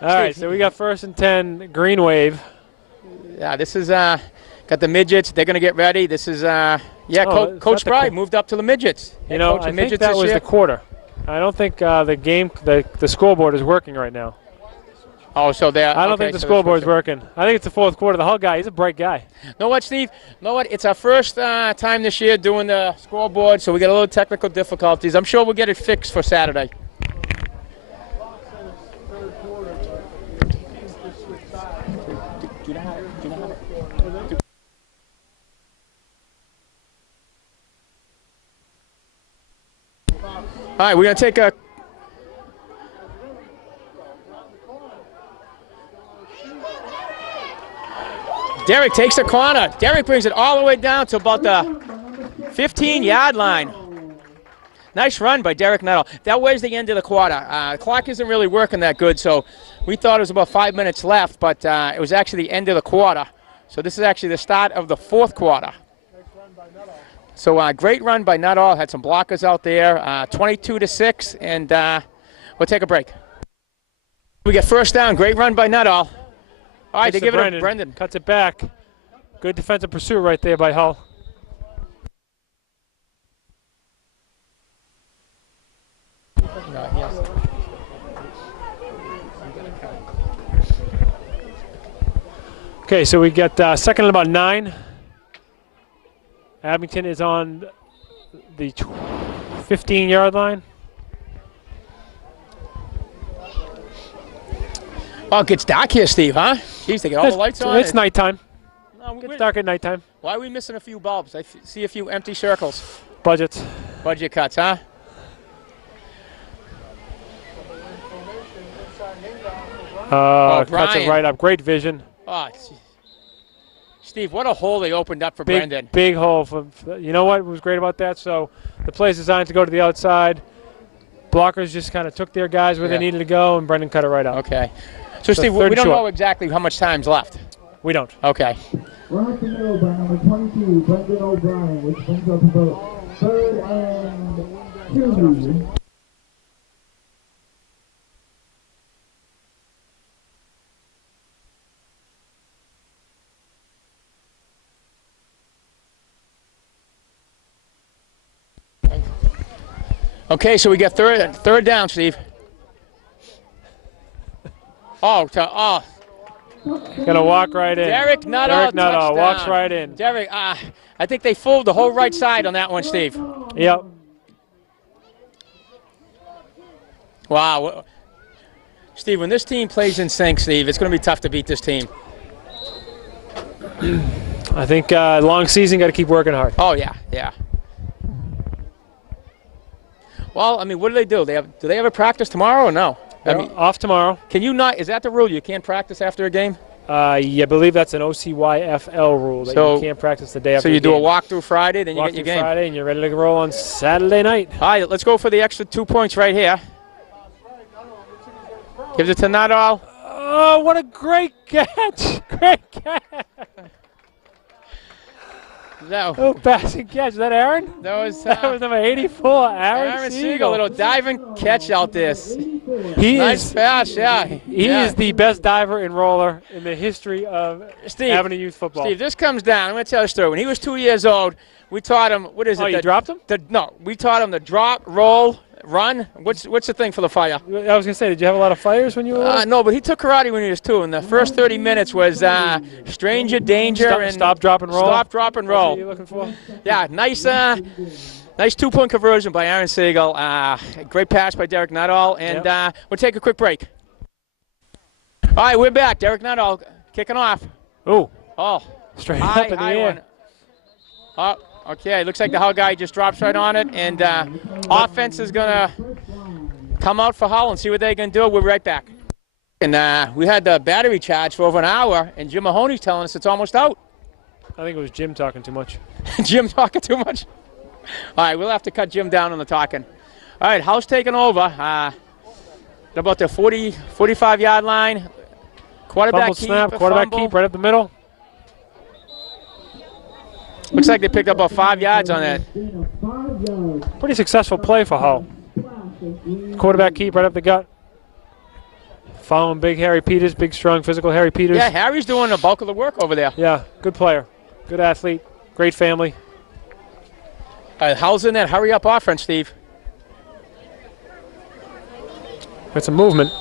right, so we got 1st and 10, green wave. Yeah, this is got the midgets. They're going to get ready. This is Coach Spry moved up to the midgets. I think that was the quarter. I don't think the scoreboard is working right now. Oh, so there. I don't think the scoreboard's working. I think it's the fourth quarter. The Hull guy, he's a bright guy. Know what, Steve? Know what? It's our first time this year doing the scoreboard, so we got a little technical difficulties. I'm sure we'll get it fixed for Saturday. All right, we're going to take a... Derek takes the corner. Derek brings it all the way down to about the 15-yard line. Nice run by Derek Nuttall. That was the end of the quarter. The clock isn't really working that good, so we thought it was about 5 minutes left, but it was actually the end of the quarter. So this is actually the start of the fourth quarter. So great run by Nuttall. Had some blockers out there. 22-6, and we'll take a break. We get first down. Great run by Nuttall. All right, they give it to Brendan. Cuts it back. Good defensive pursuit right there by Hull. Okay, so we get second and about 9. Abington is on the 15-yard line. Oh, it gets dark here, Steve, huh? Jeez, they get all the lights on. It's nighttime. No, It's dark at nighttime. Why are we missing a few bulbs? I see a few empty circles. Budgets. Budget cuts, huh? Cuts it right up. Great vision. Oh, Steve, what a hole they opened up for Brendan. Big hole. You know what was great about that? So the play's designed to go to the outside. Blockers just kind of took their guys where they needed to go, and Brendan cut it right up. Okay. So Steve, we don't know exactly how much time's left. We don't. Okay. Run up the middle by number 22, Brendan O'Brien, which brings up about 3rd and 2. Okay, so we get third down, Steve. Gonna walk right in. Derek Nuttall walks right in. Derek, I think they fooled the whole right side on that one, Steve. Yep. Wow. Steve, when this team plays in sync, Steve, it's going to be tough to beat this team. I think long season, got to keep working hard. Oh, yeah. Well, I mean, what do? Do they have a practice tomorrow or no? I mean, off tomorrow. Can you not? Is that the rule? You can't practice after a game? I believe that's an OCYFL rule that you can't practice the day after. So you do a walkthrough Friday, then you get your game. Friday, and you're ready to roll on Saturday night. All right, let's go for the extra 2 points right here. Gives it to Nuttall. Oh, what a great catch! Great catch! Passing catch. Is that Aaron? That was number 84, Aaron Siegel. A little diving catch out there. Nice pass, yeah. He is the best diver and roller in the history of Abington youth football. Steve, this comes down. I'm going to tell you a story. When he was 2 years old, we taught him, what is it? Oh, you dropped him? No, we taught him the drop, roll, run. What's the thing for the fire? I was going to say, did you have a lot of fires when you were little? No, but he took karate when he was 2, and the first 30 minutes was stranger danger and stop, drop, and roll. Stop, drop, and roll. That's what you're looking for? Yeah, nice 2-point conversion by Aaron Siegel. Great pass by Derek Nuttall, and we'll take a quick break. All right, we're back. Derek Nuttall kicking off. Oh, straight up in the air. Oh, okay, looks like the Hull guy just drops right on it, and offense is going to come out for Hull and see what they're going to do. We'll be right back. And we had the battery charge for over an hour, and Jim Mahoney's telling us it's almost out. I think it was Jim talking too much. Jim talking too much? All right, we'll have to cut Jim down on the talking. All right, Hull's taking over. About the 45-yard line. Quarterback keep, snap, quarterback keep right up the middle. Looks like they picked up about 5 yards on that. Pretty successful play for Hull. Quarterback keep right up the gut. Following big Harry Peters, big, strong, physical Harry Peters. Yeah, Harry's doing the bulk of the work over there. Yeah, good player. Good athlete. Great family. Hull's in that hurry-up offense, Steve. Got some movement.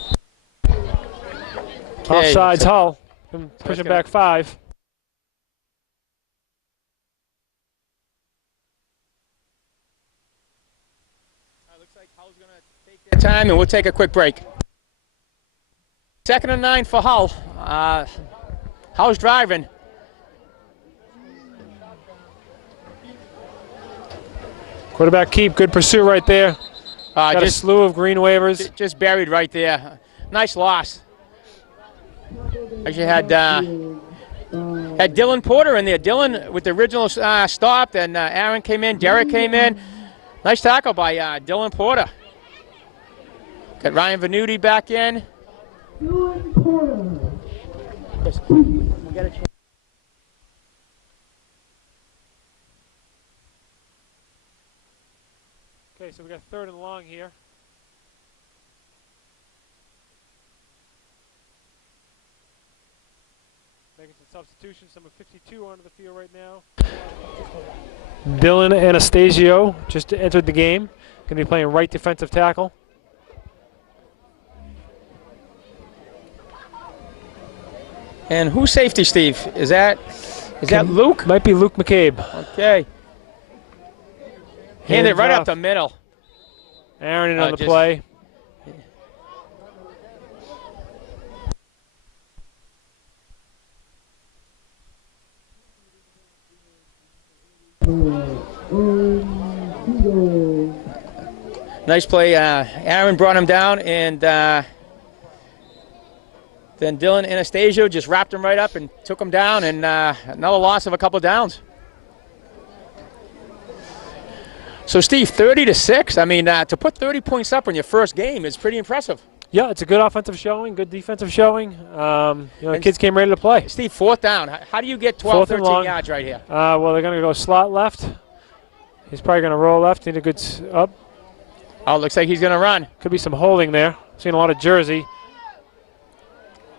Okay, Offsides, so- Hull. And pushing gonna- back 5. Looks like Hull's going to take their time, and we'll take a quick break. 2nd and 9 for Hull. Hull's driving. Quarterback keep, good pursuit right there. Got a Just slew of green waivers. just buried right there. Nice loss. Actually had Dylan Porter in there. Dylan with the original stop, then Aaron came in, Derek came in. Nice tackle by Dylan Porter. Got Ryan Venuti back in. Dylan Porter. We'll get a chance. Okay, so we got 3rd and long here. Making some substitutions. Number 52 onto the field right now. Dylan Anastasio just entered the game. Going to be playing right defensive tackle. And who's safety, Steve? Is that Luke? Might be Luke McCabe. Okay. Hand it right off. up the middle. Aaron in on the just- play. Nice play. Aaron brought him down, and then Dylan Anastasio just wrapped him right up and took him down, and another loss of a couple downs. So, Steve, 30-6. I mean, to put 30 points up in your first game is pretty impressive. Yeah, it's a good offensive showing, good defensive showing. The kids came ready to play. Steve, 4th down. How do you get 12, 4th and 13 long. yards right here? Well, they're going to go slot left. He's probably going to roll left. Need a good up. Oh, looks like he's going to run. Could be some holding there. Seen a lot of jersey.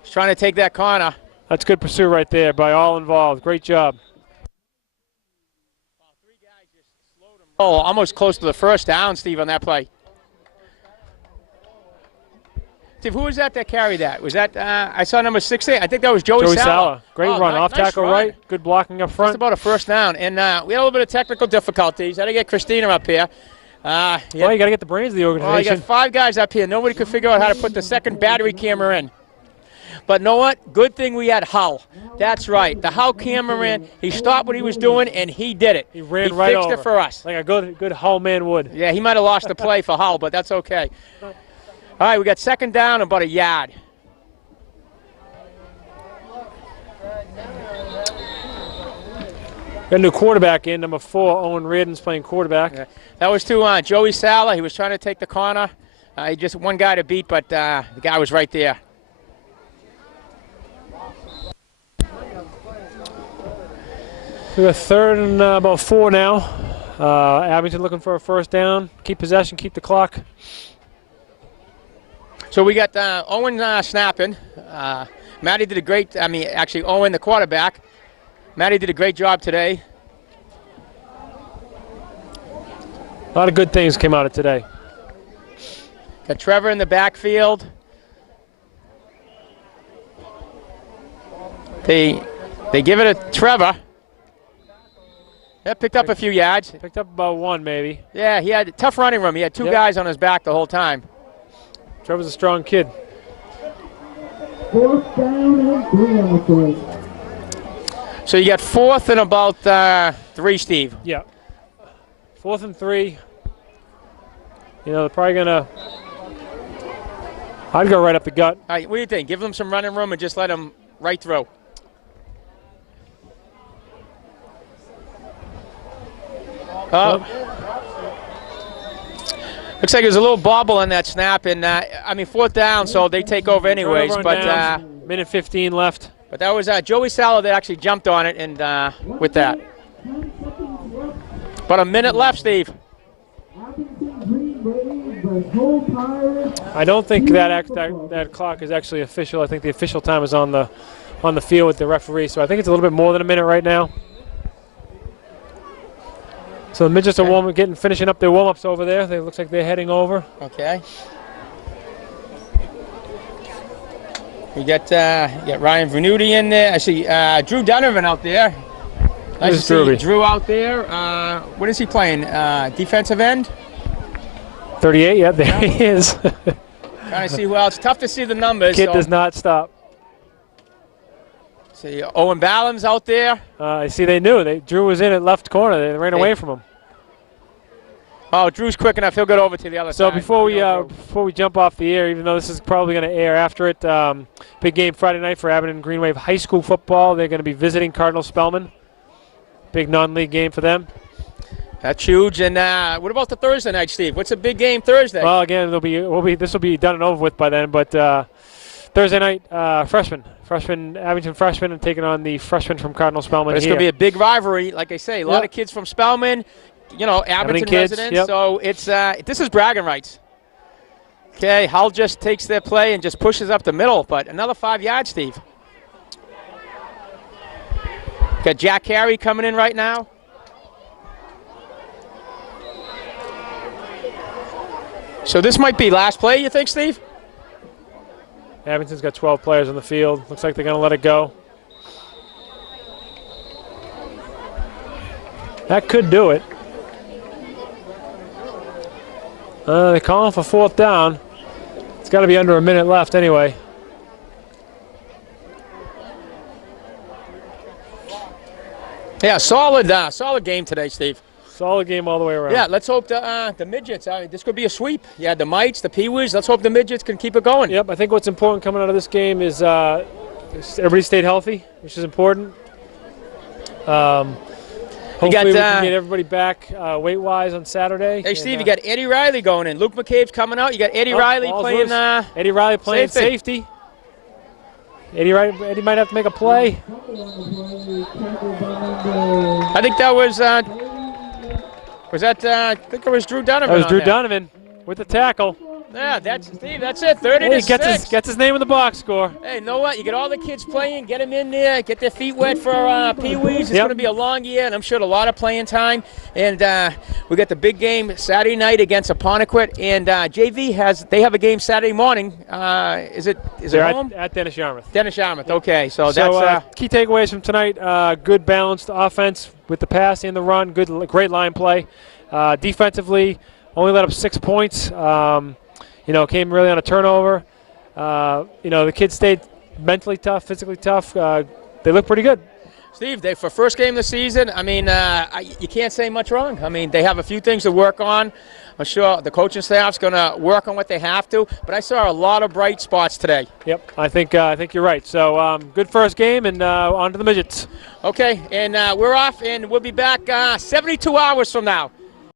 He's trying to take that corner. That's good pursuit right there by all involved. Great job. Oh, almost close to the first down, Steve, on that play. Steve, who was that carried that? Was that, I saw number 68. I think that was Joey Sala. Great run. Off nice tackle run. right. Good blocking up Just front. about a first down. And we had a little bit of technical difficulties. Had to get Christina up here. Well, you got to get the brains of the Well, you organization. got 5 guys up here. Nobody could figure out how to put the second battery camera in. But know what? Good thing we had Hull. That's right. The Hull cameraman, he stopped what he was doing, and he did it. He ran right fixed over. it for us. Like a good Hull man would. Yeah, he might have lost the play for Hull, but that's okay. All right, we got 2nd down, about a yard. Got a new quarterback in, number 4. Owen Reardon's playing quarterback. Yeah. That was to Joey Sala. He was trying to take the corner. He just one guy to beat, but the guy was right there. We got 3rd and about 4 now. Abington looking for a first down. Keep possession, keep the clock. So we got Owen snapping. Matty did a great, actually Owen, the quarterback. Matty did a great job today. A lot of good things came out of today. Got Trevor in the backfield. They give it to Trevor. Yeah, picked up a few yards. Picked up about 1 maybe. Yeah, he had a tough running room. He had 2 Yep. guys on his back the whole time. Trevor's a strong kid. 4th down and 3 on the play. So you got 4th and about 3, Steve. Yeah. 4th and 3. They're probably going to... I'd go right up the gut. All right, what do you think? Give them some running room and just let them right through. Oh. Looks like there's a little bobble on that snap, and 4th down, so they take over anyways. Turnover on But downs. Minute 15 left. but that was Joey Sala that actually jumped on it, and with that. 10 seconds left. But a minute left, Steve. Abington Green Wave versus Hull Pirates. I don't think that clock is actually official. I think the official time is on the field with the referee. So I think it's a little bit more than a minute right now. So the midgets are finishing up their warm-ups over there. They looks like they're heading over. Okay. We got Ryan Venuti in there. I see Drew Donovan out there. Nice to see Drew out there. What is he playing? Defensive end? 38, yeah, there he is. Trying to see who else. Tough to see the numbers. Kid does not stop. See Owen Ballum's out there. I see they knew. Drew was in at left corner. They ran away from him. Oh, Drew's quick enough. He'll get over to the other side. So before we jump off the air, even though this is probably going to air after it, big game Friday night for Abington Green Wave High School football. They're going to be visiting Cardinal Spellman. Big non-league game for them. That's huge. And what about the Thursday night, Steve? What's a big game Thursday? Well, again, this will be done and over with by then. But Thursday night, Abington freshmen, and taking on the freshmen from Cardinal Spellman. But it's going to be a big rivalry, like I say. A lot of kids from Spellman. Abington kids, residents, so it's this is bragging rights. Okay, Hull just takes their play and just pushes up the middle, but another 5 yards, Steve. Got Jack Carey coming in right now. So this might be last play, you think, Steve? Abington's got 12 players on the field. Looks like they're going to let it go. That could do it. They're calling for 4th down. It's got to be under a minute left anyway. Yeah, solid game today, Steve. Solid game all the way around. Yeah, let's hope the midgets. This could be a sweep. Yeah, the mites, the peewees. Let's hope the midgets can keep it going. Yep, I think what's important coming out of this game is everybody stayed healthy, which is important. Hopefully we can get everybody back weight-wise on Saturday. Hey, Steve, you got Eddie Riley going in. Luke McCabe's coming out. You got Eddie Riley playing Eddie Riley playing safety. Eddie might have to make a play. I think that was I think it was Drew Donovan. That was Drew Donovan with the tackle. Yeah, that's Steve. That's it. 30-6. Gets his name in the box score. Hey, you know what? You get all the kids playing, get them in there, get their feet wet for Pee-wees. It's going to be a long year, and I'm sure a lot of playing time. And we got the big game Saturday night against Apponequet, and JV have a game Saturday morning. Is it home? At Dennis Yarmouth. Dennis Yarmouth. Okay, so that's key takeaways from tonight. Good balanced offense with the pass and the run. Great line play. Defensively, only let up 6 points. Came really on a turnover. The kids stayed mentally tough, physically tough. They look pretty good. Steve, for first game of the season, I mean, you can't say much wrong. I mean, they have a few things to work on. I'm sure the coaching staff's going to work on what they have to. But I saw a lot of bright spots today. Yep, I think you're right. So good first game, and on to the midgets. Okay, and we're off, and we'll be back 72 hours from now.